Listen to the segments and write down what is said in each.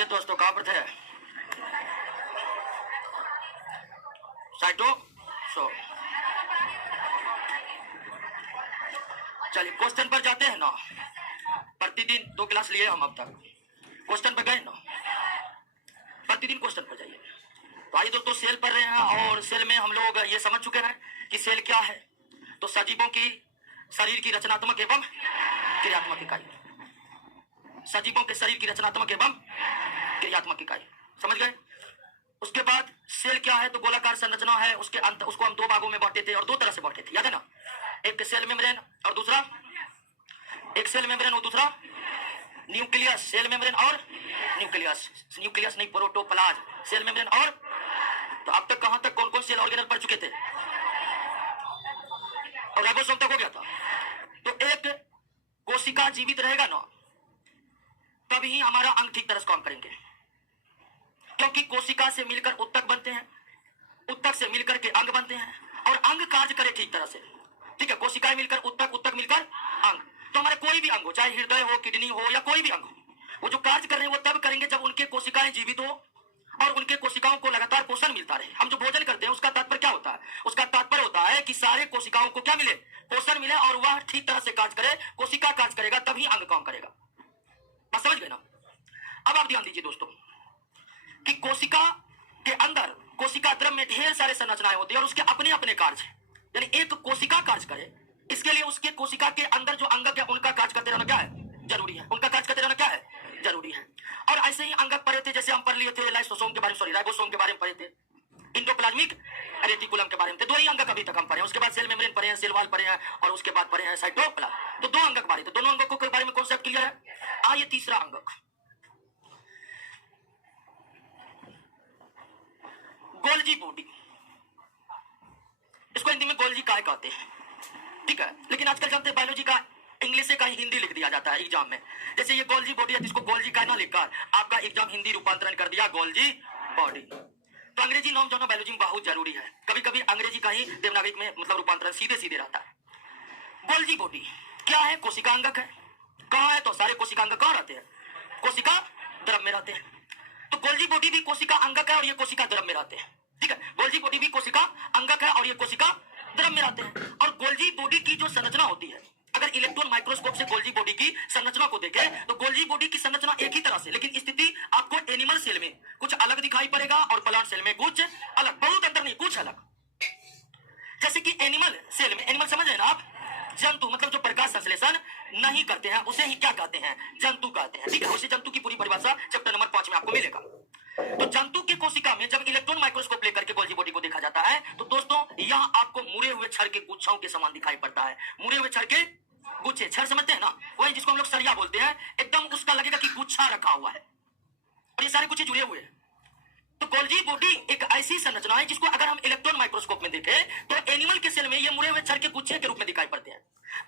बोलिए दोस्तों, कहां पर थे? साइटो सो चलिए क्वेश्चन पर जाते हैं ना। प्रतिदिन 2 क्लास लिए हम अब तक, क्वेश्चन पर गए ना, प्रतिदिन क्वेश्चन पर जाइए। तो आइए दोस्तों, सेल पढ़ रहे हैं और सेल में हम लोग ये समझ चुके हैं कि सेल क्या है। तो सजीवों की शरीर की रचनात्मक एवं क्रियात्मक इकाई, सजीवों के शरीर की रचनात्मक एवं क्रियात्मक इकाई, समझ गए। उसके बाद सेल क्या है, तो गोलाकार संरचना है, उसके अंत उसको हम 2 भागों में बांटे थे और 2 तरह से बांटे थे, याद है ना। एक सेल मेम्ब्रेन और दूसरा, एक सेल मेम्ब्रेन और दूसरा न्यूक्लियस। सेल मेम्ब्रेन और न्यूक्लियस, न्यूक्लियस नहीं प्रोटोप्लाज्म, सेल मेम्ब्रेन और। तो अब तक कहां तक कौन कौन सेल ऑर्गेनल पढ़ चुके थे? और राइबोसोम तक हो गया था। तो एक कोशिका जीवित रहेगा ना, तभी हमारा अंग ठीक तरह से काम करेंगे, क्योंकि कोशिका से मिलकर उत्तक बनते हैं, उत्तक से मिलकर के अंग बनते हैं, और अंग कार्य करे ठीक तरह से, ठीक है। कोशिकाएं मिलकर उत्तक, उत्तक मिलकर अंग। तो हमारे कोई भी अंग हो, चाहे हृदय हो, किडनी हो, या कोई भी अंग हो, वो जो कार्य कर रहे हैं वो तब करेंगे जब उनके कोशिकाएं जीवित हो और उनके कोशिकाओं को लगातार पोषण मिलता रहे। हम जो भोजन करते हैं उसका तात्पर्य क्या होता है? उसका तात्पर्य होता है कि सारे कोशिकाओं को क्या मिले? पोषण मिले, और वह ठीक तरह से कार्य करे। कोशिका कार्य करेगा तभी अंग काम करेगा, बस समझ गए ना। अब आप ध्यान दीजिए दोस्तों कि कोशिका के अंदर, कोशिका द्रव में ढेर सारे संरचनाएं होती है और उसके अपने अपने कार्य हैं। यानी एक कोशिका कार्य करे, इसके लिए उसके कोशिका के अंदर जो अंगक है उनका कार्य करते रहना क्या है? जरूरी है। उनका कार्य करते रहना क्या है? जरूरी है। और ऐसे ही अंगक पढ़े थे, जैसे हम पढ़ लिए थे लाइसोसोम के बारे में, सॉरी राइबोसोम के बारे में पढ़े थे, इंडोप्लाज्मिक रेटिकुलम के बारे में थे। 2 ही अंगक अभी तक हम पढ़े हैं। उसके बाद सेल मेम्ब्रेन पढ़े हैं, सेल वॉल पढ़े हैं, और उसके बाद पढ़े हैं साइटोप्लाज्म। तो 2 अंगक पढ़े थे। दोनों अंगों के बारे में कॉन्सेप्ट क्लियर है। आइए तीसरा अंगक, गोल्जी बॉडी। इसको हिंदी में गोल्जी काय कहते हैं, ठीक है। लेकिन आजकल जानते हैं बायोलॉजी का इंग्लिश से कहीं हिंदी लिख दिया जाता है एग्जाम में। जैसे ये गोल्जी बॉडी है, जिसको गोल्जी काय ना लिखकर आपका एग्जाम हिंदी रूपांतरण कर दिया गोल्जी बॉडी। तो अंग्रेजी नाम जो है बायोलॉजी में बहुत जरूरी है। कभी कभी अंग्रेजी का ही देवनागरिक में मतलब रूपांतरण सीधे सीधे रहता है। गोल्जी बॉडी क्या है? कोशिका अंगक है। कहाँ है? तो सारे कोशिका अंगक कहाँ रहते हैं? कोशिका द्रव में रहते हैं। तो गोल्जी बॉडी भी कोशिका अंगक है और ये कोशिका द्रव में रहते हैं, ठीक है। गोल्जी बॉडी भी कोशिका अंगक है और ये कोशिका द्रव में रहते हैं। और गोल्जी बॉडी की जो संरचना होती है, अगर इलेक्ट्रॉन माइक्रोस्कोप से गोल्जी बॉडी की संरचना को देखें तो गोल्जी बॉडी की संरचना एक ही तरह से, लेकिन स्थिति आपको एनिमल सेल में कुछ अलग दिखाई पड़ेगा और प्लांट सेल में कुछ अलग, बहुत अंतर नहीं, कुछ अलग। जैसे कि एनिमल सेल में, एनिमल समझ रहे हैं ना आप, जंतु मतलब जो प्रकाश संश्लेषण नहीं करते हैं उसे ही क्या कहते हैं? जंतु कहते हैं, ठीक है। उसे जंतु की पूरी परिभाषा चैप्टर नंबर 5 में आपको मिलेगा। तो जंतु की कोशिका में जब इलेक्ट्रॉन माइक्रोस्कोप लेकर के गोल्जी बॉडी को देखा जाता है तो दोस्तों यहाँ आपको मुड़े हुए छड़ के गुच्छों के समान दिखाई पड़ता है। मुड़े हुए छड़ के गुच्छे, छड़ समझते हैं ना, वही जिसको हम लोग सरिया बोलते हैं। एकदम उसका लगेगा कि गुच्छा रखा हुआ है और ये सारे गुच्छे जुड़े हुए हैं। तो गोल्जी बॉडी एक ऐसी संरचना है जिसको अगर हम इलेक्ट्रॉन माइक्रोस्कोप में देखें तो एनिमल के सेल में ये मुड़े हुए छड़ के गुच्छे के रूप में दिखाई पड़ते हैं,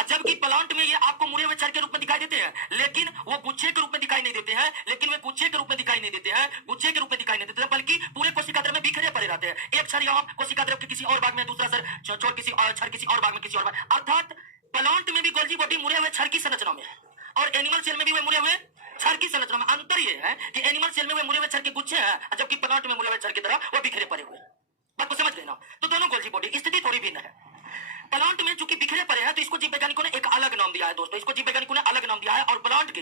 जबकि प्लांट में ये आपको मुड़े हुए छड़ के रूप में दिखाई देते हैं, लेकिन वो गुच्छे के रूप में दिखाई नहीं देते हैं। लेकिन वे गुच्छे के रूप में दिखाई नहीं देते हैं, गुच्छे के रूप में दिखाई नहीं देते हैं, बल्कि पूरे कोशिका द्रव में बिखरे पड़े रहते हैं। एक छड़ यहाँ कोशिका द्रव के किसी और भाग में, दूसरा सर छोड़ किसी और छड़ किसी और भाग में, किसी और भाग। अर्थात प्लांट में भी गोल्जी बॉडी मुड़े हुए छड़ की संरचना में है और एनिमल सेल में भी वे मुड़े हुए छड़ की संरचना में। अंतर यह है कि एनिमल सेल में वे मुड़े हुए छड़ के गुच्छे हैं, जबकि प्लांट में मुड़े हुए छड़ की तरह वो बिखरे पड़े हुए। बात को समझ लेना। तो दोनों गोल्जी बॉडी स्थिति थोड़ी भिन्न है। प्लांट में चूंकि बिखरे पड़े हैं तो इसको जीव वैज्ञानिकों ने एक अलग नाम दिया है दोस्तों, इसको जीव वैज्ञानिकों ने अलग नाम दिया है। और प्लांट के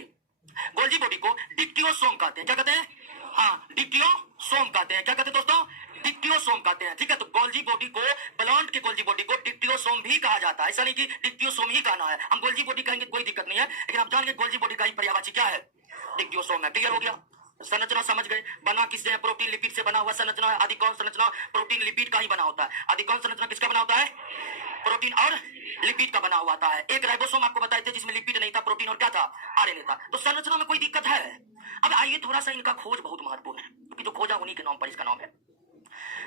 गोल्जी बॉडी को डिक्टियोसोम कहते हैं। क्या कहते हैं? हाँ, डिक्टियोसोम कहते हैं। क्या कहते हैं दोस्तों? डिक्टियोसोम कहते हैं, ठीक है। तो गोल्जी बॉडी को, प्लांट के गोल्जी बॉडी को डिक्टियोसोम भी कहा जाता है। ऐसा नहीं कि डिक्टियोसोम ही कहना है, हम गोल्जी बॉडी कहेंगे कोई दिक्कत नहीं है, लेकिन आप जानेंगे गोल्जी बॉडी का ही पर्यायवाची क्या है? डिक्टियोसोम है। क्लियर हो गया? संरचना समझ गए। बना किससे है? प्रोटीन लिपिड से बना हुआ संरचना है। अधिकांश संरचना प्रोटीन लिपिड का ही बना होता है। अधिकांश संरचना किसका बना होता है? प्रोटीन और लिपिड का बना हुआ था। एक राइबोसोम आपको बताए थे जिसमें लिपिड नहीं था, प्रोटीन और क्या था? आरएनए था। तो संरचना में कोई दिक्कत है? अब आइए थोड़ा सा इनका खोज बहुत महत्वपूर्ण है, क्योंकि जो खोजा उन्हीं के नाम पर इसका नाम है।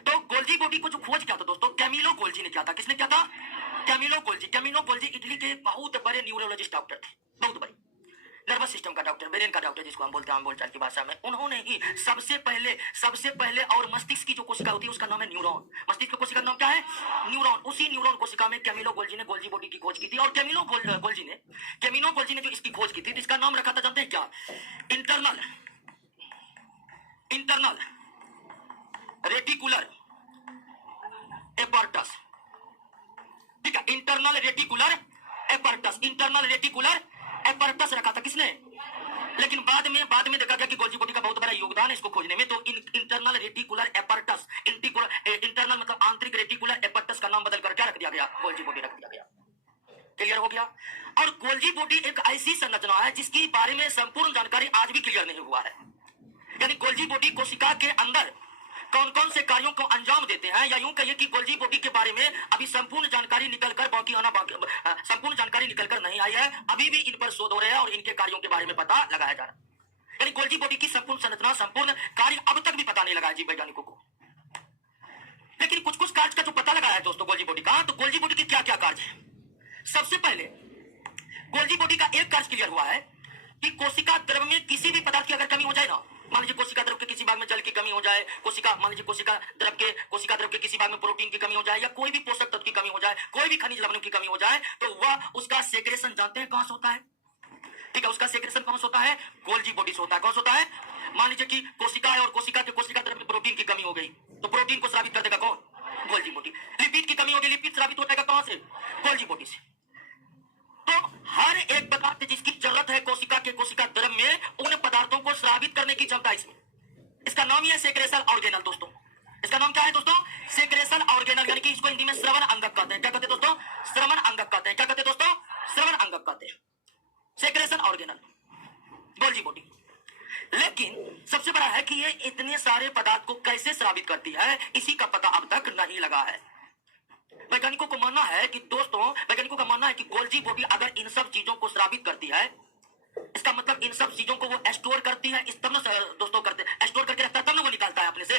तो गोल्जी बॉडी को जो खोज किया था दोस्तों, कैमिलो गोल्जी ने किया था। किसने किया था? Camillo Golgi. Camillo Golgi Italy के बहुत बड़े न्यूरोलॉजिस्ट डॉक्टर थे, बहुत बड़े नर्वस सिस्टम का डॉक्टर, ब्रेन का डॉक्टर जिसको हम बोलते हैं बोलचाल की भाषा में। उन्होंने ही सबसे पहले और मस्तिष्क की जो कोशिका होती है उसका नाम है न्यूरॉन। मस्तिष्क की कोशिका का नाम क्या है? न्यूरॉन। उसी न्यूरॉन कोशिका में कैमिलो गोल्जी ने गोल्जी बॉडी की खोज की थी। और कैमिलो गोल्जी ने जो इसकी खोज की थी, इसका नाम रखा था जानते हैं क्या? इंटरनल एपरटस, इंटरनल रेटिकुलर एपरटस रखा था किसने? लेकिन बाद में देखा गया कि गोल्जी बॉडी का बहुत बड़ा योगदान है इसको खोजने में, तो इंटरनल रेटिकुलर एपरटस, इंटरनल मतलब आंतरिक रेटिकुलर एपरटस का नाम बदल कर क्या रख दिया गया? गोल्जी बॉडी रख दिया गया। क्लियर हो गया? और गोल्जी बॉडी एक ऐसी संरचना है जिसकी बारे में संपूर्ण जानकारी आज भी क्लियर नहीं हुआ है। यानी गोल्जी बॉडी कोशिका के अंदर कौन कौन से कार्यों को अंजाम देते हैं, या यूं कहिए कि गोल्जी बॉडी के बारे में अभी संपूर्ण जानकारी निकलकर संपूर्ण जानकारी निकलकर नहीं आई है। अभी भी इन पर शोध हो रहे हैं और इनके कार्यों के बारे में पता लगाया जा रहा है। यानी गोल्जी बॉडी की संपूर्ण संरचना, संपूर्ण कार्य अब तक भी पता नहीं लगाया जी वैज्ञानिकों को। लेकिन कुछ कुछ कार्य का जो पता लगाया है दोस्तों गोल्जी बॉडी का, तो गोल्जी बॉडी के क्या क्या कार्य है? सबसे पहले गोल्जी बॉडी का एक कार्य क्लियर हुआ है कि कोशिका द्रव में किसी भी पदार्थ की अगर कमी हो जाए ना, मान लीजिए कोशिका द्रव के किसी भाग में जल की कमी हो जाए, मान लीजिए कोशिका द्रव के किसी भाग में प्रोटीन की कमी हो जाए, या कोई भी पोषक तत्व की कमी हो जाए, कोई भी खनिज लवणों की कमी हो जाए, तो वह उसका सेक्रेशन जानते हैं कहां से होता है? ठीक है, उसका सेक्रेशन कहां से होता है? गोल्जी बॉडी से होता है। कौन से होता है? मान लीजिए कि कोशिका है और कोशिका द्रव में प्रोटीन की कमी हो गई, तो प्रोटीन को स्रावित कर देगा कौन? Golgi body. लिपिड की कमी होगी, लिपिड स्रावित हो जाएगा कहां से? गोल्जी बॉडी से। तो हर एक पदार्थ जिसकी जरूरत है कोशिका द्रव में, उन पदार्थों को स्रावित करने की क्षमता इसमें। इसका नाम ही है सेक्रेशन ऑर्गेनल दोस्तों। इसका नाम क्या है दोस्तों? सेक्रेशन ऑर्गेनल, यानी कि इसको हिंदी में श्रवण अंगक कहते हैं। क्या कहते हैं दोस्तों? श्रवण अंगक कहते हैं। क्या कहते हैं दोस्तों? श्रवण अंगक कहते हैं, सेक्रेशन ऑर्गेनल, गोल्जी बॉडी। लेकिन सबसे बड़ा है कि ये इतने सारे पदार्थ को कैसे स्रावित करती है, इसी का पता अब तक नहीं लगा है। वैज्ञानिकों को मानना है कि दोस्तों, वैज्ञानिकों का मानना है कि गोल्जी बॉडी अगर इन सब चीजों को स्रावित करती है, इसका मतलब इन सब चीजों को वो स्टोर करती है, इस तब दोस्तों करते स्टोर करके रखता है, तब ना वो निकालता है अपने से।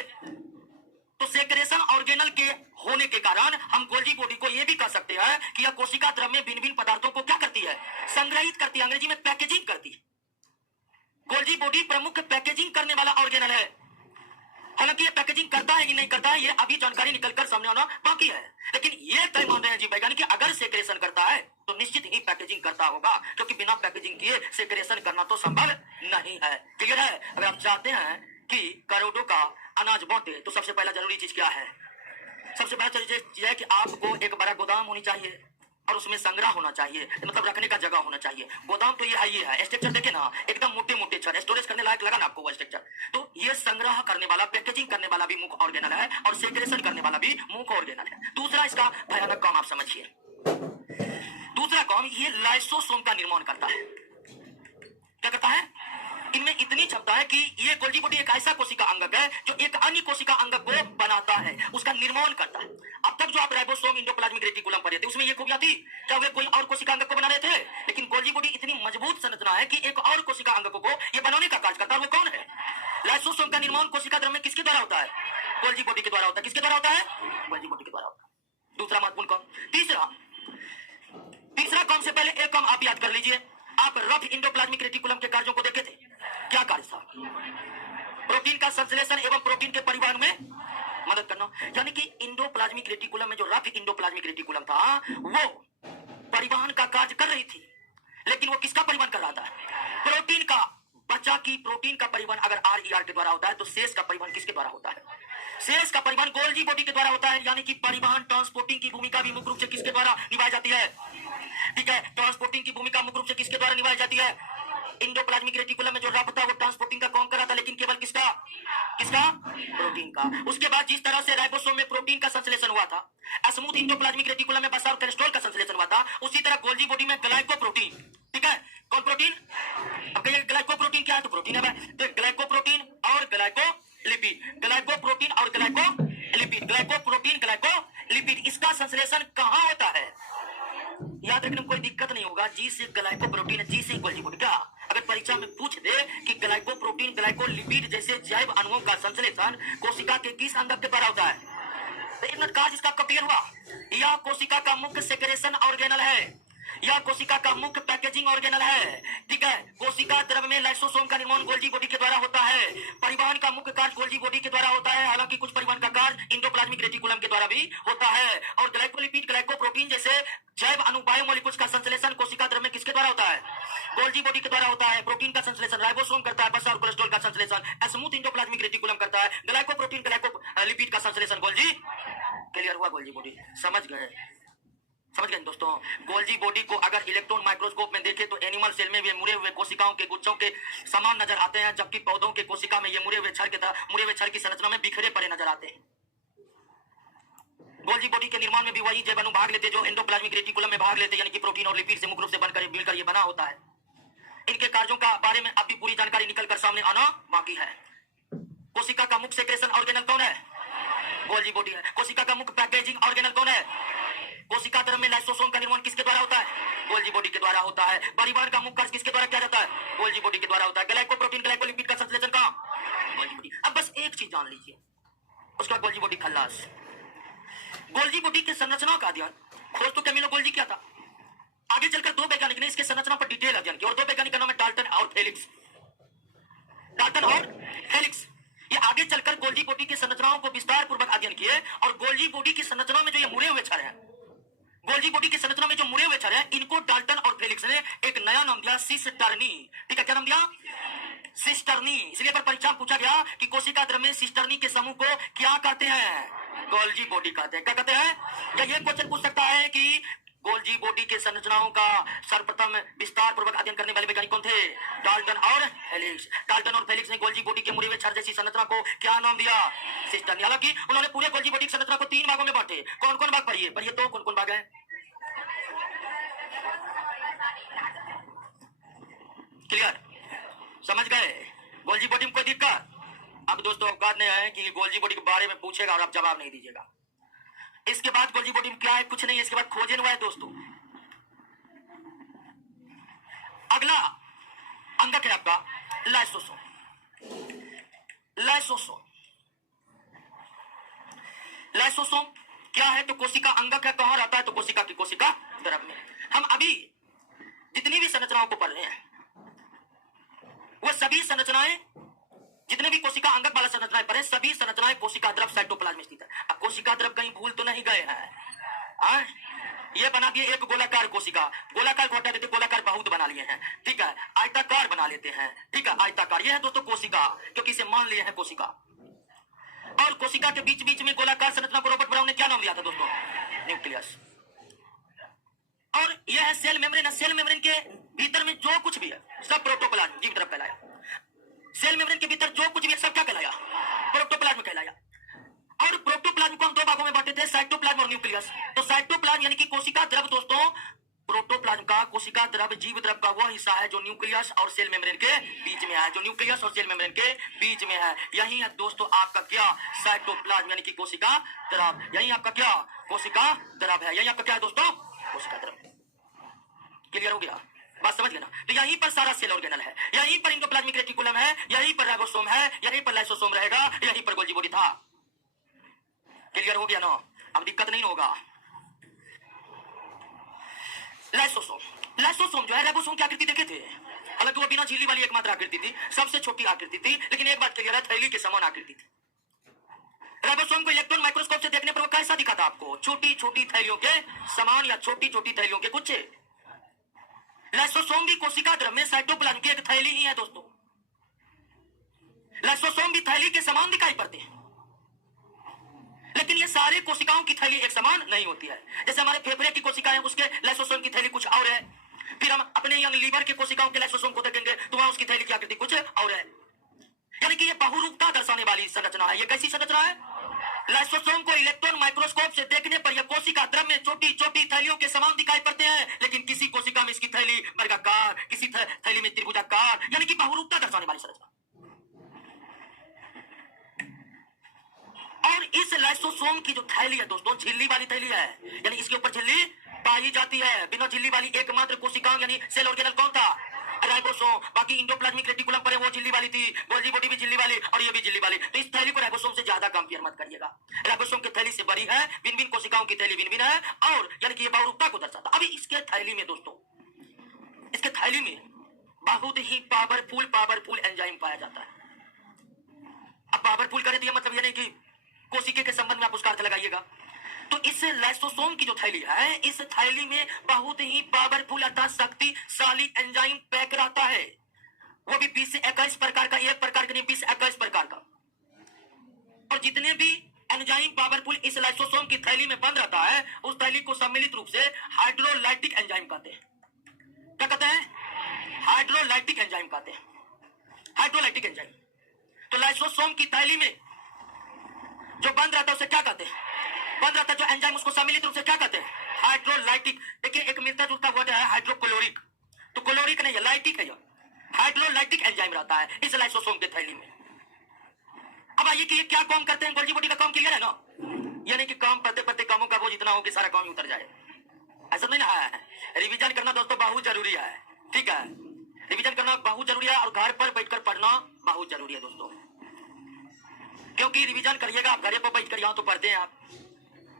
तो सेक्रेशन ऑर्गेनल के होने के कारण हम गोल्जी बॉडी को ये भी कह सकते हैं कि यह कोशिका द्रव में भिन्न भिन्न पदार्थों को क्या करती है? संग्रहित करती है, अंग्रेजी में पैकेजिंग करती है। गोल्जी बॉडी प्रमुख पैकेजिंग करने वाला ऑर्गेनल है। हालांकि ये पैकेजिंग करता है कि नहीं करता है, ये अभी जानकारी निकलकर सामने आना बाकी है। लेकिन ये तय मान रहे हैं जी वैज्ञानिक कि अगर सेक्रेशन करता है तो निश्चित ही पैकेजिंग करता होगा, क्योंकि बिना पैकेजिंग किए सेक्रेशन करना तो संभव नहीं है। क्लियर है? अगर आप चाहते हैं कि करोड़ों का अनाज बांटे, तो सबसे पहला जरूरी चीज क्या है? सबसे पहला चीज है कि आपको एक बड़ा गोदाम होनी चाहिए और उसमें संग्रह होना चाहिए, मतलब रखने का जगह होना चाहिए। गोदाम तो ये है स्ट्रक्चर देखे ना, एकदम मोटे मोटे छड़, स्टोरेज करने लायक लगा ना आपको वो स्ट्रक्चर। तो ये संग्रह करने वाला, पैकेजिंग करने वाला भी मुख्य ऑर्गेनल है और सेक्रेशन करने वाला भी मुख्य ऑर्गेनल है। दूसरा इसका भयानक काम आप समझिए। दूसरा काम, ये लाइसोसोम का निर्माण करता है। क्या करता है? इनमें इतनी क्षमता है कि ये गोल्जी बॉडी एक ऐसा कोशिका अंगक है जो एक अन्य कोशिका अंगक को बनाता है, उसका निर्माण करता है। अब तक जो आप राइबोसोम, एंडोप्लाज्मिक रेटिकुलम पढ़े थे, उसमें ये खूबियां थी, क्या वे कोई और कोशिका अंगक को बना रहे थे? लेकिन गोल्जी बॉडी इतनी मजबूत संरचना है कि एक और कोशिका अंगक को ये बनाने का कार्य करता है। वो कौन है? लाइसोसोम का निर्माण कोशिका द्रव में किसके द्वारा होता है? गोल्जी बॉडी के द्वारा होता है। किसके द्वारा होता है? गोल्जी बॉडी के द्वारा होता है। दूसरा महत्वपूर्ण काम। तीसरा काम से पहले एक काम आप याद कर लीजिए। आप रफ एंडोप्लाज्मिक रेटिकुलम के कार्यों को देखे थे, क्या कार्य था? प्रोटीन का संश्लेषण एवं प्रोटीन के परिवहन में मदद करना। यानी कि एंडोप्लाज्मिक रेटिकुलम में जो रफ एंडोप्लाज्मिक रेटिकुलम था, वो परिवहन का कार्य कर रही थी। लेकिन वो किसका परिवहन कर रहा था? प्रोटीन का। बचा कि प्रोटीन का परिवहन अगर RER के द्वारा होता है, तो शेष का परिवहन किसके द्वारा होता है? शेष का परिवहन गोल्जी बॉडी के द्वारा होता है। यानी कि परिवहन, ट्रांसपोर्टिंग की भूमिका भी मुख्य रूप से किसके द्वारा निभाई जाती है? ठीक है, ट्रांसपोर्टिंग की भूमिका मुख्य रूप से किसके द्वारा निभाई जाती है? एंडोप्लाज्मिक रेटिकुलम में जो रफ था वो ट्रांसपोर्टिंग का काम कर रहा था, लेकिन केवल किसका? प्रोटीन का। उसके बाद जिस तरह से राइबोसोम में प्रोटीन का संश्लेषण हुआ था, स्मूथ एंडोप्लाज्मिक रेटिकुलम में वसा और कोलेस्ट्रॉल का संश्लेषण हुआ था, उसी तरह गोल्जी बॉडी में ग्लाइकोप्रोटीन। ठीक है, कौन प्रोटीन? अब कहिए ग्लाइकोप्रोटीन क्या है? तो प्रोटीन है। तो ग्लाइकोप्रोटीन और ग्लाइकोलिपिड, ग्लाइकोप्रोटीन और ग्लाइकोलिपिड, ग्लाइकोप्रोटीन ग्लाइकोलिपिड, इसका संश्लेषण कहां होता है? याद रखने में कोई दिक्कत नहीं होगा। जी से ग्लाइकोप्रोटीन, जी से गोल्जी बॉडी। क्या अगर परीक्षा में पूछ दे कि ग्लाइकोप्रोटीन ग्लाइकोलिपिड जैसे जैव अणुओं का संश्लेषण कोशिका के किस अंग के द्वारा होता है, तो एक मिनट इसका आपका क्लियर हुआ? यह कोशिका का मुख्य सेक्रेशन ऑर्गेनल है, यह कोशिका का मुख्य पैकेजिंग ऑर्गेनल है। ठीक है, कोशिका द्रव में लाइसोसोम का निर्माण गोल्जी बॉडी के द्वारा होता है। परिवहन का मुख्य कार्य गोल्जी बॉडी के द्वारा होता है, हालांकि कुछ परिवहन का कार्य एंडोप्लाज्मिक रेटिकुलम के द्वारा भी होता है। और ग्लाइकोलिपिड ग्लाइकोप्रोटीन जैसे जैव अणु बायोमोलिक्यूल्स का संश्लेषण कोशिका द्रव में किसके द्वारा होता है? गोल्जी बॉडी के द्वारा होता है। प्रोटीन का संश्लेषण राइबोसोम करता है, वसा और कोलेस्ट्रॉल का संश्लेषण स्मूथ एंडोप्लाज्मिक रेटिकुलम करता है। ग्लाइकोप्रोटीन ग्लाइकोलिपिड का संश्लेषण गोल्जी। क्लियर हुआ? गोल्जी बॉडी समझ गए? समझ गए दोस्तों। गोल्जी बॉडी को अगर इलेक्ट्रॉन माइक्रोस्कोप में देखें तो एनिमल सेल में वे मुड़े हुए कोशिकाओं के गुच्छों के समान नजर आते हैं, जबकि पौधों के कोशिका में ये मुड़े हुए छड़ की संरचना में बिखरे पड़े नजर आते हैं। गोल्जी बॉडी के निर्माण में भी वही जैव अणु भाग लेते जो एंडोप्लाज्मिक रेटिकुलम में भाग लेते, यानी कि प्रोटीन और लिपिड से मुख्य रूप से बनकर मिलकर ये बना होता है। इनके कार्यों का बारे में अभी पूरी जानकारी निकलकर सामने आना बाकी है। कोशिका का मुख्य सेक्रेशन ऑर्गेनल कौन है? गोल्जी बॉडी है। कोशिका का मुख्य पैकेजिंग ऑर्गेनल कौन है? कोशिका द्रव्य में लाइसोसोम का निर्माण किसके द्वारा होता है? गोल्जी बॉडी के द्वारा होता है। परिवहन का मुख्य कार्य किसके द्वारा किया जाता है? गोल्जी बॉडी के द्वारा होता है। ग्लाइकोप्रोटीन ग्लाइकोलिपिड का संश्लेषण कहां? Golgi body. अब बस एक चीज जान लीजिए, उसका गोल्जी बॉडी खल्लास। गोल्जी बॉडी के संरचना का अध्ययन खोज तो कैमिलो गोल्जी किया था। आगे चलकर दो वैज्ञानिक ने इसके संरचना पर डिटेल अध्ययन किया और दो वैज्ञानिक का नाम है डाल्टन और फेलिक्स। डाल्टन और फेलिक्स ये आगे चलकर गोल्जी बॉडी की संरचनाओं को विस्तार पूर्वक अध्ययन किए और गोल्जी बॉडी की संरचना में जो ये मुड़े हुए छड़ हैं, गोल्जी बॉडी की संरचना में जो मुड़े हुए छड़ हैं, इनको डाल्टन और फेलिक्स ने एक नया नाम दिया, सिस्टर्नी। ठीक है, क्या नाम दिया? सिस्टर्नी। इसलिए पर परीक्षा में पूछा गया कि कोशिका द्रव्य में सिस्टर्नी के समूह को क्या कहते हैं? गोल्जी बॉडी कहते हैं। क्या कहते हैं? क्या ये क्वेश्चन पूछ सकता है कि गोल्जी बॉडी के संरचनाओं का सर्वप्रथम विस्तार पूर्वक अध्ययन करने वाले वैज्ञानिक कौन थे? डाल्टन और फेलिक्स। डाल्टन और फेलिक्स ने गोल्जी बॉडी के मुड़े हुए छड़ जैसी संरचना को क्या नाम दिया? सिस्टर्नी। हालांकि उन्होंने पूरे गोल्जी बॉडी की संरचना को 3 भागों में बांटे। कौन कौन भाग पढ़िए? पर ये तो कौन कौन भाग है? क्लियर? समझ गए? गोल्जी बॉडी में कोई दिक्कत? अब दोस्तों औकात नहीं है कि गोल्जी बॉडी के बारे में पूछेगा और आप जवाब नहीं दीजिएगा। इसके बाद गोल्जी बॉडी में क्या है? कुछ नहीं है। इसके बाद खोजे हुआ है दोस्तों। अगला अंगक है आपका लाइसोसोम। लाइसोसोम लाइसोसोम क्या है? तो कोशिका अंगक है। कहां रहता है? तो कोशिका की कोशिका द्रव्य में। हम अभी जितनी भी संरचनाओं को पढ़ रहे हैं वो सभी संरचनाएं, जितने भी कोशिका अंगक वाला संरचनाएं पढ़े, सभी संरचनाएं कोशिका द्रव साइटोप्लाज्म में स्थित है। अब कोशिका द्रव कहीं भूल तो नहीं गए हैं? ये बना दिए एक गोलाकार कोशिका, गोलाकार को हटा देते, गोलाकार बहुत बना लिए हैं। ठीक है, आयताकार बना लेते हैं। ठीक है, आयताकार। ये है दोस्तों कोशिका, क्योंकि इसे मान लिए हैं कोशिका। और कोशिका के बीच बीच में गोलाकार संरचना को रॉबर्ट ब्राउन ने क्या नाम दिया था दोस्तों? न्यूक्लियस। और यह है सेल मेम्ब्रेन। सेल मेम्ब्रेन के भीतर में जो कुछ भी है सब प्रोटोप्लाज्म जीव द्रव कहलाया। सेल मेम्ब्रेन के भीतर जो कुछ भी है सब क्या कहलाया? प्रोटोप्लाज्म कहलाया। और प्रोटोप्लाज्म को हम 2 भागों में बांटे थे, साइटोप्लाज्म और न्यूक्लियस। तो साइटोप्लाज्म यानी कि कोशिका द्रव दोस्तों, प्रोटोप्लाज्म का कोशिका द्रव जीव द्रव का वह हिस्सा है जो न्यूक्लियस और सेल मेम्ब्रेन के बीच में है, जो न्यूक्लियस और सेल मेम्ब्रेन के बीच में है। यही है दोस्तों आपका क्या? साइटोप्लाज्म यानी कि कोशिका द्रव। यही आपका क्या? कोशिका द्रव है। यही आपका क्या है दोस्तों? कोशिका द्रव। क्लियर हो गया? बात समझ गए ना? तो यहीं पर सारा सेल ऑर्गेनल है, यहीं पर एंडोप्लाज्मिक रेटिकुलम है, यहीं पर राइबोसोम है, यहीं पर लाइसोसोम रहेगा, यहीं पर गोल्जी बॉडी था। क्लियर हो गया ना? अब दिक्कत नहीं होगा। लाइसोसोम, लाइसोसोम जो है राइबोसोम की आकृति देखे थे? हालांकि वो बिना झिल्ली वाली एकमात्र आकृति थी, सबसे छोटी आकृति थी, लेकिन एक बात क्लियर है, थैली के समान आकृति थी। राइबोसोम को इलेक्ट्रॉन माइक्रोस्कोप से देखने पर वो कैसा दिखा था आपको? छोटी छोटी थैलियों के समान या छोटी छोटी थैलियों के गुच्छे। लाइसोसोम भी कोशिका द्रव्य में साइटोप्लाज्म की एक थैली ही है दोस्तों। लाइसोसोम भी थैली के समान दिखाई पड़ते हैं, लेकिन ये सारे कोशिकाओं की थैली एक समान नहीं होती है। जैसे हमारे फेफड़े की कोशिकाएं, उसके लाइसोसोम की थैली कुछ और है। फिर हम अपने यानी लीवर के कोशिकाओं के लाइसोसोम को देखेंगे तो वहां उसकी थैली की आकृति कुछ और है। यानी कि ये बहुरूपता दर्शाने वाली संरचना है। ये कैसी संरचना है? लाइसोसोम को इलेक्ट्रॉन माइक्रोस्कोप से देखने पर यह कोशिका द्रव्य में छोटी छोटी थैलियों के समान दिखाई पड़ते हैं, लेकिन किसी कोशिका में इसकी थैली वर्गाकार, किसी थैली में त्रिभुजाकार, यानी कि बहुरूपता दर्शाने वाली संरचना। और इस लाइसोसोम की जो थैली है दोस्तों, झिल्ली वाली थैली है, यानी इसके ऊपर झिल्ली पाई जाती है। बिना झिल्ली वाली एकमात्र कोशिका यानी सेल ऑर्गेनल कौन था? राइबोसोम। बाकी इंडोप्लाज्मिक रेटिकुलम पर वो झिल्ली वाली थी, गोल्जी बॉडी भी झिल्ली वाली और ये भी झिल्ली वाली। तो इस थैली को राइबोसोम से ज्यादा कंपेयर मत करिएगा। राइबोसोम की थैली से बड़ी है, भिन्न भिन्न कोशिकाओं की थैली भिन्न भिन्न है, और यानी कि ये बहुरूपता को दर्शाता। अभी इसके थैली में दोस्तों, इसके थैली में बहुत ही पावरफुल एंजाइम पाया जाता है। अब पावरफुल करे तो मतलब ये नहीं कि कोशिका के संबंध में आप उसका अर्थ लगाइएगा। तो इस लाइसोसोम की जो थैली है, इस थैली में बहुत ही पावरफुल अर्थात शक्तिशाली एंजाइम पैक रहता है। वो भी 20 से 21 प्रकार का, एक प्रकार का नहीं, 20 से 21 प्रकार का। और जितने भी एंजाइम पावरफुल इस लाइसोसोम की थैली में बंद रहता है, उस थैली को सम्मिलित रूप से हाइड्रोलाइटिक एंजाइम कहते हैं। क्या कहते हैं? हाइड्रोलाइटिक एंजाइम कहते हैं। Hydrolytic enzyme. तो लाइसोसोम की थैली में जो बंद रहता है उसे क्या कहते हैं? बंद रहता है जो एंजाइम, उसको सम्मिलित रूप से क्या कहते हैं? हाइड्रोलाइटिक। देखिए एक मिलता जुलता वर्ड है हाइड्रोक्लोरिक, तो क्लोरिक नहीं है, लाइटिक है। हाइड्रोलाइटिक एंजाइम रहता है इस लाइसोसोम के थैली में। अब आइए कि ये क्या काम करते हैं। गोल्जी बॉडी का काम क्लियर है ना? यानी कि काम पढ़ते पढ़ते कामों का बोझ इतना हो कि सारा काम उतर जाए, ऐसा नहीं ना है। रिवीजन करना दोस्तों बहुत जरूरी है, ठीक है? रिवीजन करना बहुत जरूरी है और घर पर बैठकर पढ़ना बहुत जरूरी है दोस्तों, क्योंकि रिवीजन करिएगा आप घर पर बैठकर, यहाँ तो पढ़ते हैं आप,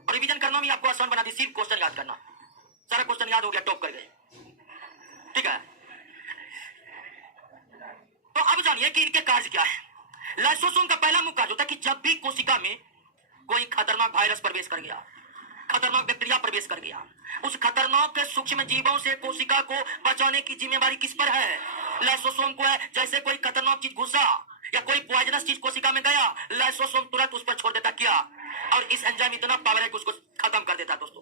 और रिवीजन करना भी आपको आसान बना दी। सिर्फ क्वेश्चन याद करना, सारा क्वेश्चन याद हो गया, टॉप कर गए, ठीक है? तो अब जानिए कि इनके कार्य क्या है। लाइसोसोम का पहला मुख्य कार्य होता है कि जब भी कोशिका में कोई खतरनाक वायरस प्रवेश कर गया, खतरनाक बैक्टीरिया प्रवेश कर गया, उस खतरनाक सूक्ष्म जीवों से कोशिका को बचाने की जिम्मेदारी किस पर है? लाइसोसोम को है। जैसे कोई खतरनाक चीज घुसा या कोई पॉइजनस चीज कोशिका में गया, लाइसोसोम तुरंत उस पर छोड़ देता क्या, और इस एंजाइम इतना पावर है कि उसको खत्म कर देता दोस्तों।